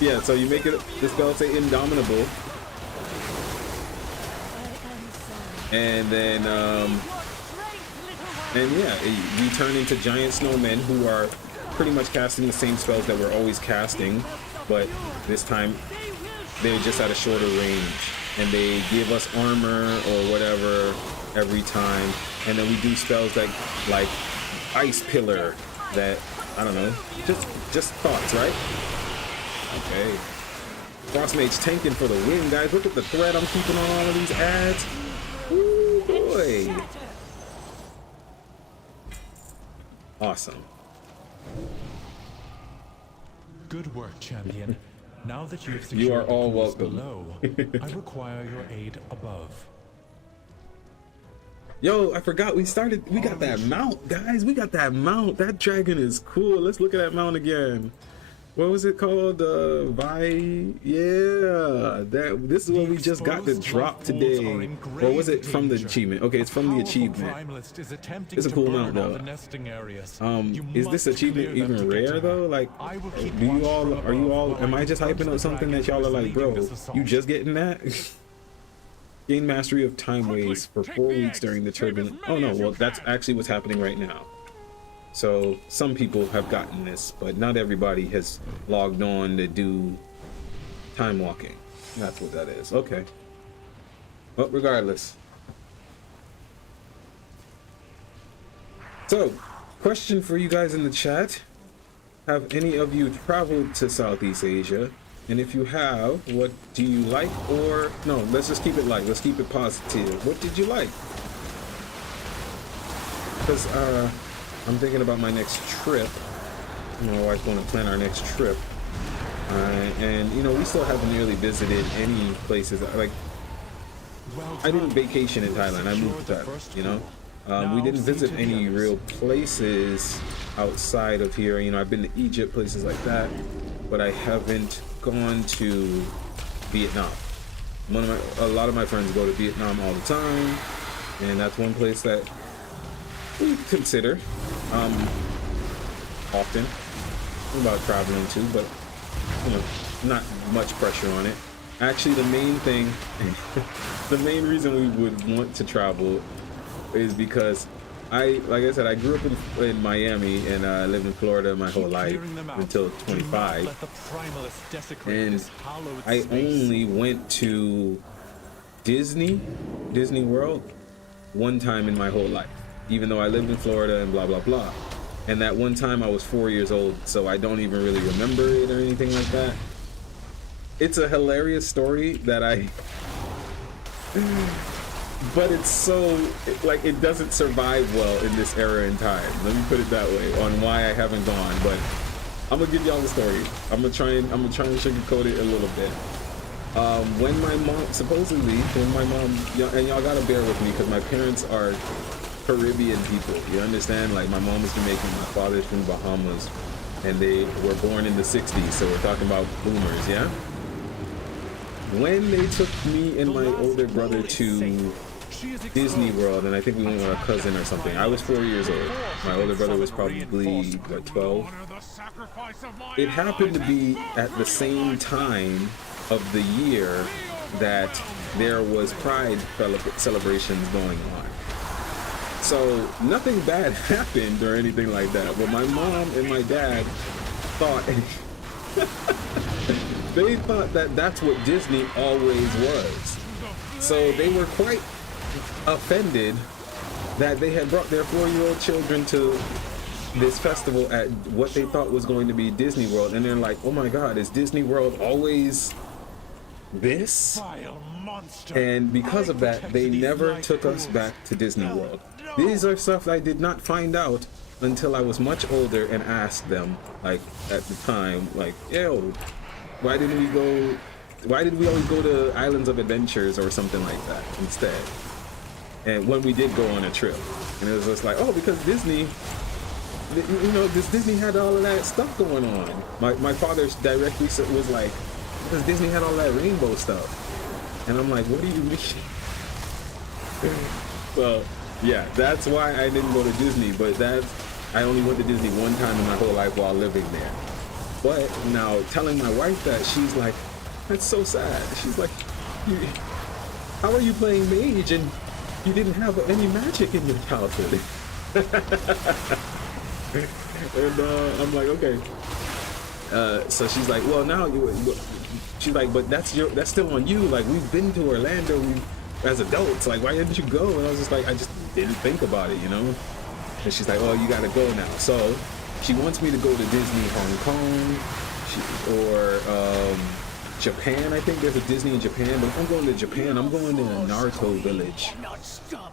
Yeah, so you make it the spell say indomitable, and then and yeah, we turn into giant snowmen who are pretty much casting the same spells that we're always casting, but this time they're just at a shorter range, and they give us armor or whatever every time, and then we do spells like ice pillar that, I don't know, just thoughts, right? Okay. Frost Mage tanking for the win, guys. Look at the thread I'm keeping on all of these ads. Ooh, boy. Awesome. Good work, champion. Now that you have secured You are all the pools welcome. below, I require your aid above. Yo, I forgot we got that mount, guys. We got that mount. That dragon is cool. Let's look at that mount again. What was it called? Yeah, this is what we just got to drop today. Or was it from the achievement? Okay, it's from the achievement. It's a cool mount though. Is this achievement even rare though? Like, am I just hyping up something that y'all are like, bro, you just getting that? Gain mastery of time waste for 4 weeks during the turbulent. Oh no, well that's actually what's happening right now. So some people have gotten this, but not everybody has logged on to do time walking. That's what that is. Okay. But regardless. So, question for you guys in the chat. Have any of you traveled to Southeast Asia? And if you have, what do you like? Or no, let's just keep it light. Let's keep it positive. What did you like? Because I'm thinking about my next trip. My wife's going to plan our next trip. And you know, we still haven't really visited any places. Like, I didn't vacation in Thailand. I moved that, you know. We didn't visit any real places outside of here. You know, I've been to Egypt, places like that, but I haven't gone to Vietnam. A lot of my friends go to Vietnam all the time, and that's one place that we consider often about traveling to, but you know, not much pressure on it. Actually, the main thing, the main reason we would want to travel is because like I said, I grew up in Miami, and I lived in Florida my whole life until 25. And I only went to Disney World one time in my whole life, even though I lived in Florida and blah blah blah. And that one time I was 4 years old, so I don't even really remember it or anything like that. It's a hilarious story that but it's so, like, it doesn't survive well in this era and time. Let me put it that way on why I haven't gone. But I'm gonna give y'all the story. I'm gonna try and sugarcoat it a little bit. When my mom, supposedly, and y'all gotta bear with me because my parents are Caribbean people. You understand? Like, my mom is Jamaican, my father's from Bahamas, and they were born in the 60s. So we're talking about boomers, yeah? When they took me and my older brother to Disney World, and I think we went with a cousin or something. I was 4 years old. My older brother was probably, what, 12? It happened to be at the same time of the year that there was Pride celebrations going on. So nothing bad happened or anything like that. But my mom and my dad thought... they thought that that's what Disney always was. So they were quite offended that they had brought their 4-year-old children to this festival at what they thought was going to be Disney World, and they're like, oh my god, is Disney World always this? And because of that, they never took us back to Disney World. These are stuff I did not find out until I was much older and asked them, like, at the time, like, yo, why did we always go to Islands of Adventures or something like that instead? And when we did go on a trip, and it was just like, oh, because Disney, you know, Disney had all of that stuff going on. My father directly was like, because Disney had all that rainbow stuff. And I'm like, what do you mean? Well, yeah, that's why I didn't go to Disney, but I only went to Disney one time in my whole life while living there. But now telling my wife that, she's like, that's so sad. She's like, how are you playing mage and you didn't have any magic in your childhood? And I'm like, okay. So she's like, well, now she's like, but that's still on you. Like, we've been to Orlando as adults. Like, why didn't you go? And I was just like, I just didn't think about it, you know? And she's like, oh, you gotta go now. So she wants me to go to Disney Hong Kong or Japan. I think there's a Disney in Japan, but if I'm going to Japan, I'm going to Naruto Village.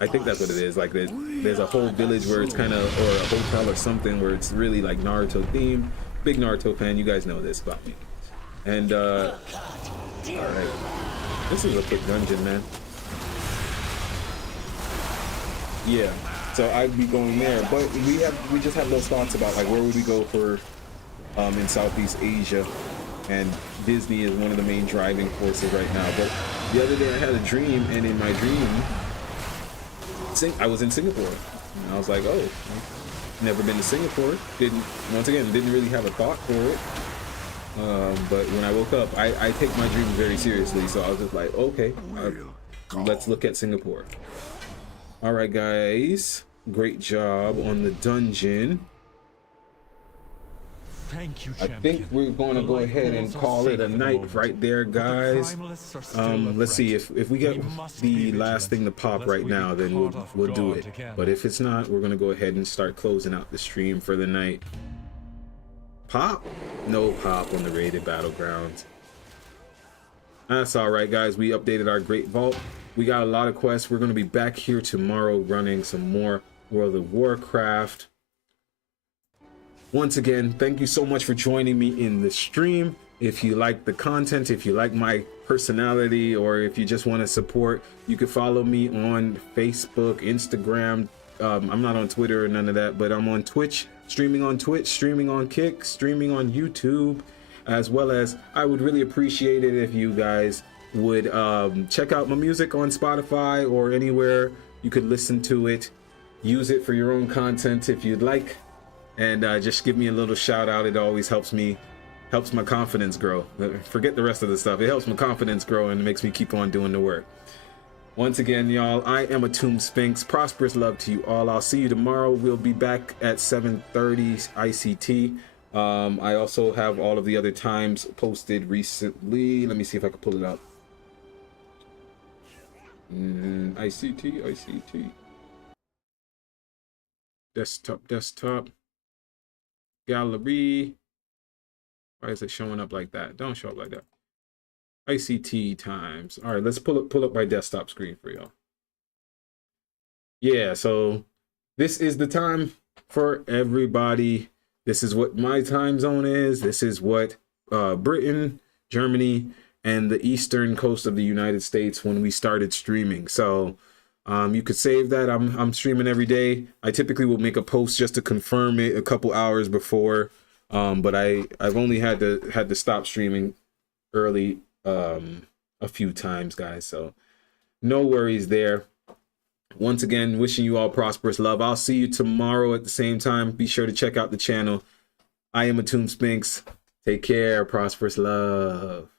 I think that's what it is. Like, there's a whole village where it's kind of, or a hotel or something where it's really like Naruto themed. Big Naruto fan, you guys know this about me. And all right, this is a quick dungeon, man. Yeah, so I'd be going there, but we just have those thoughts about, like, where would we go for in Southeast Asia, and Disney is one of the main driving forces right now. But the other day I had a dream, and in my dream I was in Singapore, and I was like, oh, never been to Singapore. Didn't really have a thought for it. But when I woke up, I take my dreams very seriously, so I was just like, okay, let's look at Singapore. All right, guys, great job on the dungeon. Thank you, I think we're going to go ahead and call it a night right there, guys. Let's see, if we get the last thing to pop right now, then we'll do it. But if it's not, we're going to go ahead and start closing out the stream for the night. Pop? No pop on the rated Battlegrounds. That's all right, guys. We updated our Great Vault. We got a lot of quests. We're going to be back here tomorrow running some more World of Warcraft. Once again, thank you so much for joining me in the stream. If you like the content, if you like my personality, or if you just want to support, you can follow me on Facebook, Instagram. I'm not on Twitter or none of that, but I'm on Twitch, streaming on Twitch, streaming on Kick, streaming on YouTube, as well as I would really appreciate it if you guys would check out my music on Spotify or anywhere you could listen to it. Use it for your own content if you'd like, and just give me a little shout out. It always helps me helps my confidence grow. Forget the rest of the stuff. It helps my confidence grow and it makes me keep on doing the work. Once again, y'all, I am Atum Sphinx. Prosperous love to you all. I'll see you tomorrow. We'll be back at 7:30 ICT. I also have all of the other times posted recently. Let me see if I can pull it up. ICT. Desktop. Gallery. Why is it showing up like that? Don't show up like that. ICT times. All right, let's pull up my desktop screen for y'all. Yeah, so this is the time for everybody. This is what my time zone is. This is what Britain, Germany, and the eastern coast of the United States when we started streaming. So you could save that. I'm streaming every day. I typically will make a post just to confirm it a couple hours before, but I've only had to stop streaming early a few times, guys, so no worries there. Once again, wishing you all prosperous love. I'll see you tomorrow at the same time. Be sure to check out the channel. I am Atum Sphinx. Take care. Prosperous love.